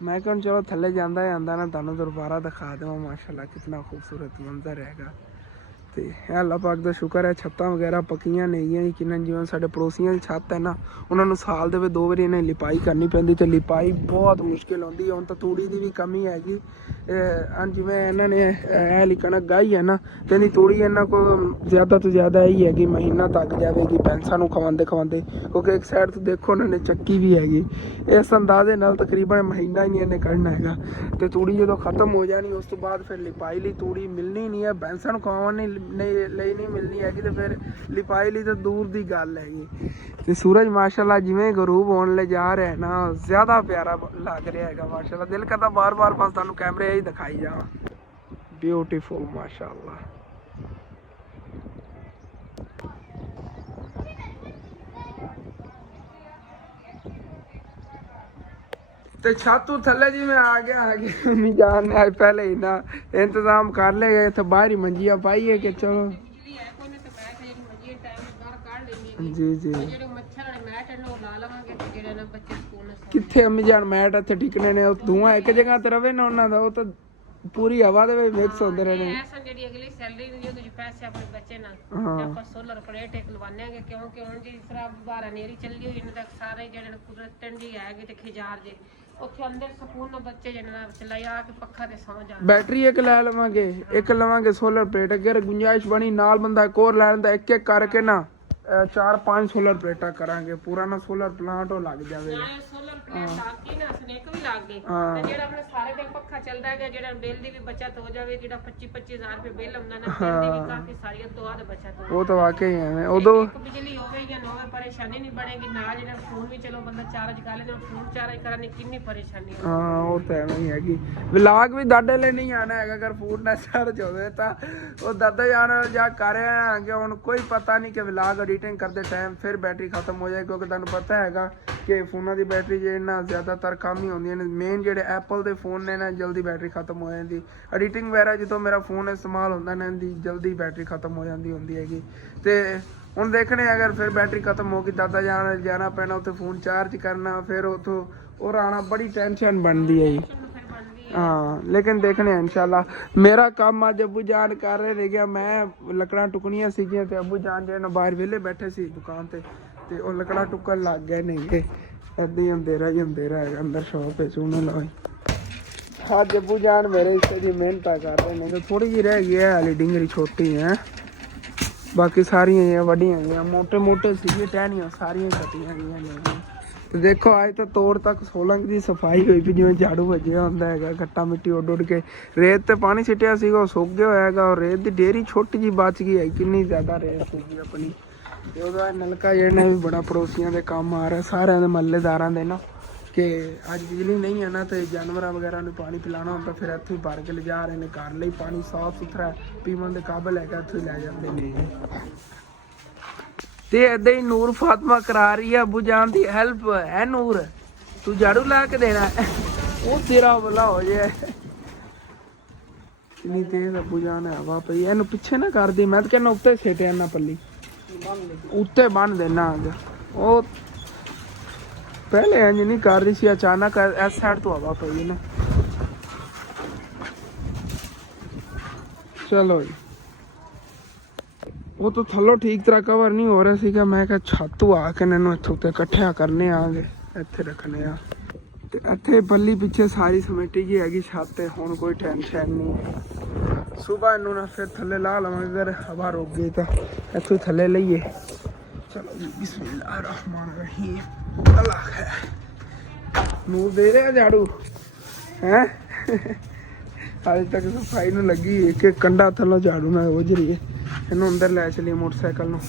ਮੈਂ ਕਿਹਾ ਚਲੋ ਥੱਲੇ ਜਾਂਦਾ ਨਾ ਤੁਹਾਨੂੰ ਦੁਬਾਰਾ ਦਿਖਾ ਦੇਵਾਂ ਮਾਸ਼ਾਅੱਲਾ ਕਿਤਨਾ ਖੂਬਸੂਰਤ ਮੰਜ਼ਰ ਹੈਗਾ। ਤੇ ਅੱਲਾਹ ਪਾਕ ਦਾ ਸ਼ੁਕਰ ਹੈ ਛੱਤਾਂ ਵਗੈਰਾ ਪੱਕੀਆਂ ਨੇਗੀਆਂ। ਯਕੀਨਨ ਜਿਵੇਂ ਸਾਡੇ ਪੜੋਸੀਆਂ ਦੀ ਛੱਤ ਹੈ ਨਾ, ਉਹਨਾਂ ਨੂੰ ਸਾਲ ਦੇ ਵਿੱਚ 2 ਵਾਰੀ ਇਹਨਾਂ ਲਿਪਾਈ ਕਰਨੀ ਪੈਂਦੀ, ਤੇ ਲਿਪਾਈ ਬਹੁਤ ਮੁਸ਼ਕਿਲ ਹੁੰਦੀ ਹੈ। ਹੁਣ ਤਾਂ ਤੂੜੀ ਦੀ ਵੀ ਕਮੀ ਹੈਗੀ, ਜਿਵੇਂ ਇਹਨਾਂ ਨੇ ਇਹ ਲਿਖਣਾ ਗਾਈ ਹੈ ਨਾ, ਤੇ ਇਹਦੀ ਤੂੜੀ ਇਹਨਾਂ ਕੋਲ ਜ਼ਿਆਦਾ ਤੋਂ ਜ਼ਿਆਦਾ ਇਹੀ ਹੈਗੀ ਮਹੀਨਾ ਤੱਕ ਜਾਵੇਗੀ ਭੈਂਸਾਂ ਨੂੰ ਖਵਾਉਂਦੇ, ਕਿਉਂਕਿ ਇੱਕ ਸਾਈਡ ਤੋਂ ਦੇਖੋ ਉਹਨਾਂ ਨੇ ਚੱਕੀ ਵੀ ਹੈਗੀ। ਇਸ ਅੰਦਾਜ਼ੇ ਨਾਲ ਤਕਰੀਬਨ ਮਹੀਨਾ ਹੀ ਨਹੀਂ ਇਹਨੇ ਕੱਢਣਾ ਹੈਗਾ। ਤੇ ਤੂੜੀ ਜਦੋਂ ਖਤਮ ਹੋ ਜਾਣੀ ਉਸ ਤੋਂ ਬਾਅਦ ਫਿਰ ਲਿਪਾਈ ਲਈ ਤੂੜੀ ਮਿਲਣੀ ਨਹੀਂ ਹੈ, ਭੈਂਸਾਂ ਨੂੰ ਖਵਾਉਣ ਲਈ ਲਈ ਨਹੀਂ ਮਿਲਣੀ ਹੈਗੀ ਤੇ ਫਿਰ ਲਿਪਾਈ ਲਈ ਤਾਂ ਦੂਰ ਦੀ ਗੱਲ ਹੈਗੀ। ਤੇ ਸੂਰਜ ਮਾਸ਼ਾਅੱਲਾ ਜਿਵੇਂ ਗਰੂਬ ਹੋਣ ਲੈ ਜਾ ਰਿਹਾ ਹੈ ਨਾ, ਜ਼ਿਆਦਾ ਪਿਆਰਾ ਲੱਗ ਰਿਹਾ ਹੈਗਾ ਮਾਸ਼ਾਅੱਲਾ। ਦਿਲ ਕਰਦਾ ਬਾਰ-ਬਾਰ ਬਸ ਤੁਹਾਨੂੰ ਕੈਮਰੇ ਹੀ ਦਿਖਾਈ ਜਾਵਾਂ। ਬਿਊਟੀਫੁਲ ਮਾਸ਼ਾਅੱਲਾ। ਤੇ ਛੱਤ ਤੋਂ ਥੱਲੇ ਜੀ ਮੈਂ ਆ ਗਿਆ ਮੰਮੀ ਜਾਨ ਨੇ ਪਹਿਲੇ ਹੀ ਨਾ ਇੰਤਜ਼ਾਮ ਕਰ ਲਿਆ, ਇੱਥੇ ਬਾਹਰ ਹੀ ਮੰਜੀਆਂ ਪਾਈਏ ਕਿ ਚਲੋ ਜੀ ਜੀ। ਕਿੱਥੇ ਅੰਮੀ ਜਾਨ ਮੈਟ ਇੱਥੇ ਟਿਕਣੇ ਨੇ, ਉਹ ਧੂਆਂ ਇੱਕ ਜਗ੍ਹਾ ਤੇ ਰਵੇ ਨਾ ਉਹਨਾਂ ਦਾ, ਉਹ ਤਾਂ ਪੂਰੀ ਹਵਾ ਦੇ ਵਿੱਚ ਮਿਕਸ ਹੁੰਦੇ ਰਹੇ ਨੇ। ਜਿਹੜੀ ਅਗਲੀ ਸੈਲਰੀ ਹੁੰਦੀ ਉਹਦੇ ਪੈਸੇ ਆਪਣੇ ਬੱਚੇ ਨਾਲ ਆਪਾਂ ਸੋਲਰ ਪਲੇਟ ਇੱਕ ਲਵਾਉਂਦੇ ਆਂਗੇ, ਕਿਉਂਕਿ ਹੁਣ ਜਿਸ ਤਰ੍ਹਾਂ ਬਾਹਰ ਨੇਰੀ ਚੱਲੀ ਹੋਈ ਇਹਨਾਂ ਤੱਕ ਸਾਰੇ ਜਿਹੜੇ ਕੁਦਰਤਨ ਦੀ ਹੈਗੇ ਤੇ ਖਿਜਾਰ ਜੇ ਉੱਥੇ ਅੰਦਰ ਸਕੂਨ ਨਾਲ ਬੱਚੇ ਜਿਹਨਾਂ ਚਲਾਇਆ ਕੇ ਪੱਖਾ ਤੇ ਸੌਂ ਜਾਣ। ਬੈਟਰੀ ਇੱਕ ਲੈ ਲਵਾਂਗੇ, ਇੱਕ ਲਵਾਂਗੇ ਸੋਲਰ ਪਲੇਟ, ਅਗਰ ਗੁੰਜਾਇਸ਼ ਬਣੀ ਨਾਲ ਬੰਦਾ ਇੱਕ ਹੋਰ ਲੈਣ ਦਾ, ਇੱਕ ਇੱਕ ਕਰਕੇ ਨਾ 4-5 ਸੋਲਰ ਪਲੇਟਾਂ ਕਰਾਂਗੇ, ਪੂਰਾ ਨਾ ਸੋਲਰ ਪਲਾਂਟ ਉਹ ਲੱਗ ਜਾਵੇਗਾ। ਸੋਲਰ ਪਲੇਟ ਲੱਗ ਗਈ ਨਾ, ਸਨੇਕ ਵੀ ਲੱਗ ਗਈ ਤੇ ਜਿਹੜਾ ਆਪਣੇ ਸਾਰੇ ਦਿਨ ਪੱਖਾ ਚੱਲਦਾ ਹੈਗਾ, ਜਿਹੜਾ ਬਿੱਲ ਦੀ ਵੀ ਬਚਤ ਹੋ ਜਾਵੇ, ਜਿਹੜਾ 25,000 ਰੁਪਏ ਬਿੱਲ ਆਉਂਦਾ ਨਾ, ਬਿੱਲ ਦੀ ਵੀ ਕਾਫੀ ਸਾਰੀ ਤੋਂ ਬਾਅਦ ਬਚਤ ਹੋ। ਉਹ ਤਾਂ ਵਾਕਈ ਹੈ, ਉਦੋਂ ਬਿਜਲੀ ਹੋਵੇ ਜਾਂ ਨਾ ਹੋਵੇ ਪਰੇਸ਼ਾਨੀ ਨਹੀਂ ਬਣੇਗੀ। ਨਾਲ ਜਿਹੜਾ ਫੋਨ ਵੀ ਚਲੋ ਬੰਦਾ ਚਾਰਜ ਕਰ ਲੈਂਦਾ, ਫੋਨ ਚਾਰਜ ਕਰਨ ਦੀ ਕਿੰਨੀ ਪਰੇਸ਼ਾਨੀ ਹੈ। ਹਾਂ ਉਹ ਤਾਂ ਐਵੇਂ ਹੀ ਹੈਗੀ। ਵਲੌਗ ਵੀ ਦਾਦੇ ਲਈ ਨਹੀਂ ਆਣਾ ਹੈਗਾ, ਅਗਰ ਫੋਨ ਨਾ ਚਾਰਜ ਹੋਵੇ ਤਾਂ ਉਹ ਦਾਦਾ ਜਾਨ ਜਾਂ ਕਰ ਰਿਹਾ ਕਿ ਹੁਣ ਕੋਈ ਪਤਾ ਨਹੀਂ ਕਿ ਵਲੌਗ ਐਡੀਟਿੰਗ ਕਰਦੇ ਟਾਈਮ ਫਿਰ ਬੈਟਰੀ ਖਤਮ ਹੋ ਜਾਏ, ਕਿਉਂਕਿ ਤੁਹਾਨੂੰ ਪਤਾ ਹੈਗਾ ਕਿ ਫੋਨਾਂ ਦੀ ਬੈਟਰੀ ਜੇ ਨਾ ਜ਼ਿਆਦਾਤਰ ਕੰਮ ਹੀ ਹੁੰਦੀਆਂ ਨੇ। ਮੇਨ ਜਿਹੜੇ ਐਪਲ ਦੇ ਫੋਨ ਨੇ ਨਾ ਜਲਦੀ ਬੈਟਰੀ ਖਤਮ ਹੋ ਜਾਂਦੀ, ਐਡੀਟਿੰਗ ਵਗੈਰਾ ਜਦੋਂ ਮੇਰਾ ਫੋਨ ਇਸਤੇਮਾਲ ਹੁੰਦਾ ਨਾ ਇਹਦੀ ਜਲਦੀ ਬੈਟਰੀ ਖਤਮ ਹੋ ਜਾਂਦੀ ਹੁੰਦੀ ਹੈਗੀ। ਤੇ ਹੁਣ ਦੇਖਣੇ ਅਗਰ ਫਿਰ ਬੈਟਰੀ ਖਤਮ ਹੋ ਗਈ ਦਾਦਾ ਜਾਣਾ ਪੈਣਾ ਉੱਥੇ ਫੋਨ ਚਾਰਜ ਕਰਨਾ, ਫਿਰ ਉੱਥੋਂ ਉਹ ਆਉਣਾ, ਬੜੀ ਟੈਨਸ਼ਨ ਬਣਦੀ ਹੈ ਜੀ। ਹਾਂ ਲੇਕਿਨ ਦੇਖਣੇ ਇਨਸ਼ਾਅੱਲਾ। ਮੇਰਾ ਕੰਮ ਅੱਜ ਅੱਬੂ ਜਾਨ ਕਰ ਰਹੇ ਨੇ ਗਿਆ, ਮੈਂ ਲੱਕੜਾਂ ਟੁਕਣੀਆਂ ਸੀਗੀਆਂ ਤੇ ਅੱਬੂ ਜਾਨ ਜਿਹੜੇ ਬਾਹਰ ਵਿਹਲੇ ਬੈਠੇ ਸੀ ਦੁਕਾਨ ਤੇ ਉਹ ਲੱਕੜਾਂ ਟੁੱਕਣ ਲੱਗ ਗਏ ਨੇਗੇ। ਏਦਾਂ ਹੀ ਅੰਧੇਰਾ ਹੈਗਾ ਅੰਦਰ ਸ਼ੌਪ ਵਿੱਚ ਉਹਨੇ ਲਾਈ। ਅੱਜ ਅੱਬੂ ਜਾਨ ਮੇਰੇ ਇਸੇ ਦੀ ਮਿਹਨਤਾਂ ਕਰ ਰਹੇ ਨੇ, ਥੋੜੀ ਜਿਹੀ ਰਹਿ ਗਈ ਹੈ ਹਾਲੀ ਡਿੰਗਰੀ ਛੋਟੀ ਹੈ, ਬਾਕੀ ਸਾਰੀਆਂ ਵੱਡੀਆਂ ਗਈਆਂ, ਮੋਟੇ ਸੀਗੇ ਟਹਿਣੀਆਂ ਸਾਰੀਆਂ ਕੱਟੀਆਂ ਗਈਆਂ ਨੇ। ਤੇ ਦੇਖੋ ਅੱਜ ਤਾਂ ਤੋੜ ਤੱਕ ਸੋਲੰਗ ਦੀ ਸਫਾਈ ਹੋਈ ਵੀ, ਜਿਵੇਂ ਝਾੜੂ ਵੱਜਿਆ ਹੁੰਦਾ ਹੈਗਾ, ਗੱਟਾ ਮਿੱਟੀ ਉੱਡ ਕੇ ਰੇਤ ਤੇ ਪਾਣੀ ਸਿੱਟਿਆ ਸੀਗਾ ਉਹ ਸੁੱਕ ਗਿਆ ਹੋਇਆ ਹੈਗਾ, ਔਰ ਰੇਤ ਦੀ ਢੇਰੀ ਛੋਟੀ ਜਿਹੀ ਬਚ ਗਈ ਹੈ, ਕਿੰਨੀ ਜ਼ਿਆਦਾ ਰੇਤ ਸੀਗੀ ਆਪਣੀ। ਤੇ ਉਹਦਾ ਨਲਕਾ ਜਿਹੜਾ ਵੀ ਬੜਾ ਪੜੋਸੀਆਂ ਦੇ ਕੰਮ ਆ ਰਿਹਾ, ਸਾਰਿਆਂ ਦੇ ਮਹੱਲੇਦਾਰਾਂ ਦੇ ਨਾ, ਕਿ ਅੱਜ ਬਿਜਲੀ ਨਹੀਂ ਹੈ ਨਾ ਤੇ ਜਾਨਵਰਾਂ ਵਗੈਰਾ ਨੂੰ ਪਾਣੀ ਪਿਲਾਉਣਾ ਹੁੰਦਾ, ਫਿਰ ਇੱਥੋਂ ਹੀ ਭਰ ਕੇ ਲਿਜਾ ਰਹੇ ਨੇ ਘਰ ਲਈ। ਪਾਣੀ ਸਾਫ਼ ਸੁਥਰਾ ਪੀਵਣ ਦੇ ਕਾਬਲ ਹੈਗਾ, ਇੱਥੋਂ ਹੀ ਲੈ ਜਾਂਦੇ ਨੇ। ਤੇ ਏਦਾਂ ਹੀ ਨੂਰ ਫਾਤਮਾ ਕਰਾ ਰਹੀ ਹੈ ਅੱਬੂ ਜਾਨ ਦੀ ਹੈਲਪ। ਹੈ ਨੂਰ ਤੂੰ ਝਾੜੂ ਲਾ ਕੇ ਦੇਣਾ, ਉਹ ਤੇਰਾ ਭਲਾ ਹੋ ਜਾਏ। ਕਿੰਨੀ ਤੇਜ਼ ਅੱਬੂ ਜਾਨ ਹੈ ਹਵਾ ਪਈ, ਇਹਨੂੰ ਪਿੱਛੇ ਨਾ ਕਰਦੀ, ਮੈਂ ਤਾਂ ਕਹਿੰਦਾ ਉੱਤੇ ਸੇਟਿਆ ਨਾ ਪੱਲੀ ਉੱਤੇ ਬੰਨ ਦੇਣਾ। ਉਹ ਪਹਿਲੇ ਇੰਜ ਨਹੀਂ ਕਰ ਰਹੀ ਸੀ, ਅਚਾਨਕ ਇਸ ਸਾਈਡ ਤੋਂ ਹਵਾ ਪਈ ਨਾ। ਚਲੋ ਜੀ ਉਹ ਤਾਂ ਥੱਲੋਂ ਠੀਕ ਤਰ੍ਹਾਂ ਕਵਰ ਨਹੀਂ ਹੋ ਰਿਹਾ ਸੀਗਾ, ਮੈਂ ਕਿਹਾ ਛੱਤ ਤੋਂ ਆ ਕੇ ਇਹਨੂੰ ਇੱਥੇ ਉੱਤੇ ਇਕੱਠਿਆ ਕਰਨੇ ਆਗੇ, ਇੱਥੇ ਰੱਖਣੇ ਆ। ਤੇ ਇੱਥੇ ਪੱਲੀ ਪਿੱਛੇ ਸਾਰੀ ਸਮਿੱਟੀ ਜੀ ਹੈਗੀ ਛੱਤ ਤੇ, ਹੁਣ ਕੋਈ ਟੈਨਸ਼ਨ ਨਹੀਂ। ਸੁਬਾਹ ਇਹਨੂੰ ਨਾ ਫਿਰ ਥੱਲੇ ਲਾ ਲਵਾਂਗੇ, ਅਗਰ ਹਵਾ ਰੁਕ ਗਈ ਤਾਂ ਇੱਥੋਂ ਥੱਲੇ ਲਈਏ। ਚਲੋ ਜੀ ਬਿਸਮਿल्लाह रहमान रहीम। ਅੱਲਾਹ ਹੈ ਨੂਰ ਦੇ ਰਿਹਾ ਝਾੜੂ ਹੈ। ਅੱਜ ਤੱਕ ਸਫਾਈ ਨੂੰ ਲੱਗੀ ਇੱਕ ਕੰਡਾ ਥੱਲੋਂ ਝਾੜੂ ਨਾਲ ਉਜ ਰਹੀ ਹੈ। ਇਹਨੂੰ ਅੰਦਰ ਲੈ ਚਲੀਏ ਮੋਟਰਸਾਈਕਲ ਨੂੰ।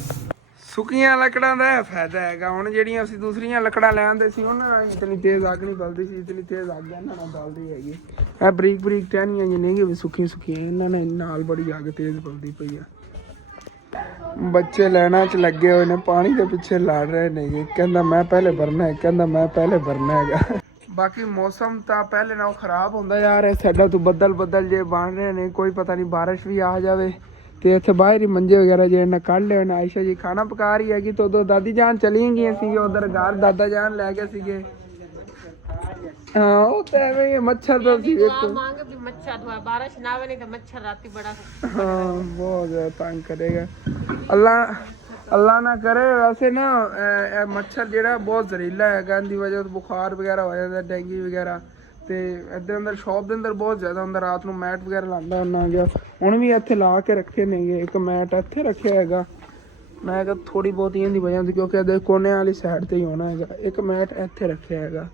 ਸੁੱਕੀਆਂ ਲੱਕੜਾਂ ਦਾ ਇਹ ਫਾਇਦਾ ਹੈਗਾ, ਹੁਣ ਜਿਹੜੀਆਂ ਅਸੀਂ ਦੂਸਰੀਆਂ ਲੱਕੜਾਂ ਲੈ ਆਉਂਦੇ ਸੀ ਉਹਨਾਂ ਨਾਲ ਇਤਨੀ ਤੇਜ਼ ਅੱਗ ਨਹੀਂ ਬਲਦੀ ਸੀ, ਇਤਨੀ ਤੇਜ਼ ਅੱਗ ਇਹਨਾਂ ਨਾਲ ਬਲਦੀ ਹੈਗੀ। ਇਹ ਬਰੀਕ ਟਹਿਣੀਆਂ ਜਿਹੀਆਂ ਵੀ ਸੁੱਕੀਆਂ ਇਹਨਾਂ ਨੇ ਨਾਲ ਬੜੀ ਅੱਗ ਤੇਜ਼ ਬਲਦੀ ਪਈ ਆ। ਬੱਚੇ ਲੈਣਾ ਚ ਲੱਗੇ ਹੋਏ ਨੇ, ਪਾਣੀ ਦੇ ਪਿੱਛੇ ਲੜ ਰਹੇ ਨੇ, ਕਹਿੰਦਾ ਮੈਂ ਪਹਿਲੇ ਭਰਨਾ ਹੈ, ਕਹਿੰਦਾ ਮੈਂ ਪਹਿਲੇ ਭਰਨਾ ਹੈਗਾ। ਬਾਕੀ ਮੌਸਮ ਤਾਂ ਪਹਿਲੇ ਨਾਲੋਂ ਖਰਾਬ ਹੁੰਦਾ ਜਾ ਰਿਹਾ, ਸਾਡਾ ਤੋਂ ਬੱਦਲ ਜੇ ਬਣ ਰਹੇ ਨੇ, ਕੋਈ ਪਤਾ ਨਹੀਂ ਬਾਰਿਸ਼ ਵੀ ਆ ਜਾਵੇ। ਤੇ ਇੱਥੇ ਬਾਹਰ ਹੀ ਮੰਜੇ ਵਗੈਰਾ ਜਿਹੜੇ ਨੇ ਕੱਢ ਲਏ ਨੇ। ਆਇਸ਼ਾ ਜੀ ਖਾਣਾ ਪਕਾ ਰਹੀ ਹੈਗੀ, ਤੇ ਉਦੋਂ ਦਾਦੀ ਜਾਨ ਚਲੀਆਂ ਗਈਆਂ ਸੀਗੇ ਉਧਰ ਘਰ, ਦਾਦਾ ਜਾਨ ਲੈ ਗਏ ਸੀਗੇ। ਹਾਂ ਉਹ ਤਾਂ ਐਵੇਂ ਹੀ ਮੱਛਰ ਤਾਂ ਸੀ ਵੇਖੋ, ਬਾਰਿਸ਼ ਨਾ ਆਵੇ ਤਾਂ ਮੱਛਰ ਰਾਤੀ ਬੜਾ ਹਾਂ ਬਹੁਤ ਜ਼ਿਆਦਾ ਤੰਗ ਕਰੇਗਾ। ਅੱਲਾ ਨਾ ਕਰੇ। ਵੈਸੇ ਨਾ ਇਹ ਮੱਛਰ ਜਿਹੜਾ ਬਹੁਤ ਜ਼ਹਿਰੀਲਾ ਹੈਗਾ, ਇਹਦੀ ਵਜ੍ਹਾ ਤੋਂ ਬੁਖਾਰ ਵਗੈਰਾ ਹੋ ਜਾਂਦਾ, ਡੇਂਗੂ ਵਗੈਰਾ। ਤੇ ਇਹਦੇ ਅੰਦਰ ਸ਼ੌਪ ਦੇ ਅੰਦਰ ਬਹੁਤ ਜ਼ਿਆਦਾ ਹੁੰਦਾ, ਰਾਤ ਨੂੰ ਮੈਟ ਵਗੈਰਾ ਲਾਉਂਦਾ ਹੁੰਦਾ ਗਿਆ। ਹੁਣ ਵੀ ਇੱਥੇ ਲਾ ਕੇ ਰੱਖੇ ਨੇਗੇ, ਇੱਕ ਮੈਟ ਇੱਥੇ ਰੱਖਿਆ ਹੈਗਾ। ਮੈਂ ਕਿਹਾ ਥੋੜੀ ਬਹੁਤੀ ਇਹਦੀ ਵਜ੍ਹਾ ਹੁੰਦੀ, ਕਿਉਂਕਿ ਇਹਦੇ ਕੋਨੇ ਵਾਲੀ ਸਾਈਡ ਤੇ ਹੀ ਹੋਣਾ ਹੈਗਾ। ਇੱਕ ਮੈਟ ਇੱਥੇ ਰੱਖਿਆ ਹੈਗਾ,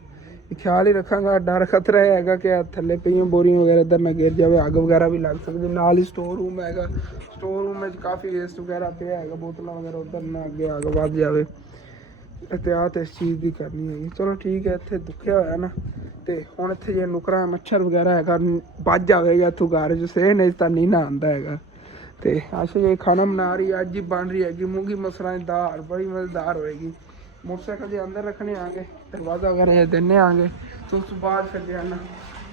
ਖਿਆਲ ਹੀ ਰੱਖਾਂਗਾ। ਡਰ ਖਤਰਾ ਇਹ ਹੈਗਾ ਕਿ ਥੱਲੇ ਪਈਆਂ ਬੋਰੀਆਂ ਵਗੈਰਾ ਇੱਧਰ ਨਾ ਗਿਰ ਜਾਵੇ, ਅੱਗ ਵਗੈਰਾ ਵੀ ਲੱਗ ਸਕਦੀ। ਨਾਲ ਹੀ ਸਟੋਰ ਰੂਮ ਹੈਗਾ, ਸਟੋਰ ਰੂਮ ਵਿੱਚ ਕਾਫੀ ਵੇਸਟ ਵਗੈਰਾ ਪਿਆ ਹੈਗਾ, ਬੋਤਲਾਂ ਵਗੈਰਾ, ਉੱਧਰ ਨਾ ਅੱਗੇ ਅੱਗ ਵੱਧ ਜਾਵੇ। ਇਹਤਿਆਤ ਇਸ ਚੀਜ਼ ਦੀ ਕਰਨੀ ਹੈਗੀ। ਚਲੋ ਠੀਕ ਹੈ, ਇੱਥੇ ਦੁੱਖਿਆ ਹੋਇਆ ਨਾ, ਤੇ ਹੁਣ ਇੱਥੇ ਜੇ ਨੁਕਰਾਂ ਮੱਛਰ ਵਗੈਰਾ ਹੈਗਾ ਵੱਜ ਜਾਵੇਗਾ ਇੱਥੋਂ ਘਰ 'ਚ, ਸੇ ਨਹੀਂ ਤਾਂ ਨਹੀਂ ਨਾ ਆਉਂਦਾ ਹੈਗਾ। ਤੇ ਆਸ਼ਾ ਜੀ ਖਾਣਾ ਬਣਾ ਰਹੀ ਅੱਜ ਹੀ ਬਣ ਰਹੀ ਹੈਗੀ ਮੂੰਗੀ ਮਸਰਾਂ ਦੀ ਦਾਲ, ਬੜੀ ਮਜ਼ੇਦਾਰ ਹੋਏਗੀ। मोटरसाइकिल के अंदर रखने आगे, दरवाज़ा वगैरह देने आगे, तो उस बाद फिर जो है ना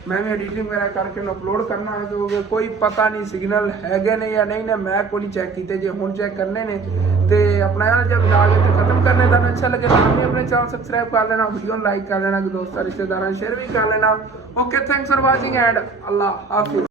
मैं भी एडिटिंग वगैरह करके अपलोड करना है। क्योंकि कोई पता नहीं सिग्नल है नहीं या नहीं ने, मैं को नहीं चेक किए जो हूँ चेक करने ने। तो अपना जब आगे तो खत्म करने का अच्छा लगे तो भी अपने चैनल सबसक्राइब कर लेना, वीडियो लाइक कर लेना, दोस्तों रिश्तेदारों शेयर भी कर लेना। Okay, thanks for watching and अल्लाह हाफिज़।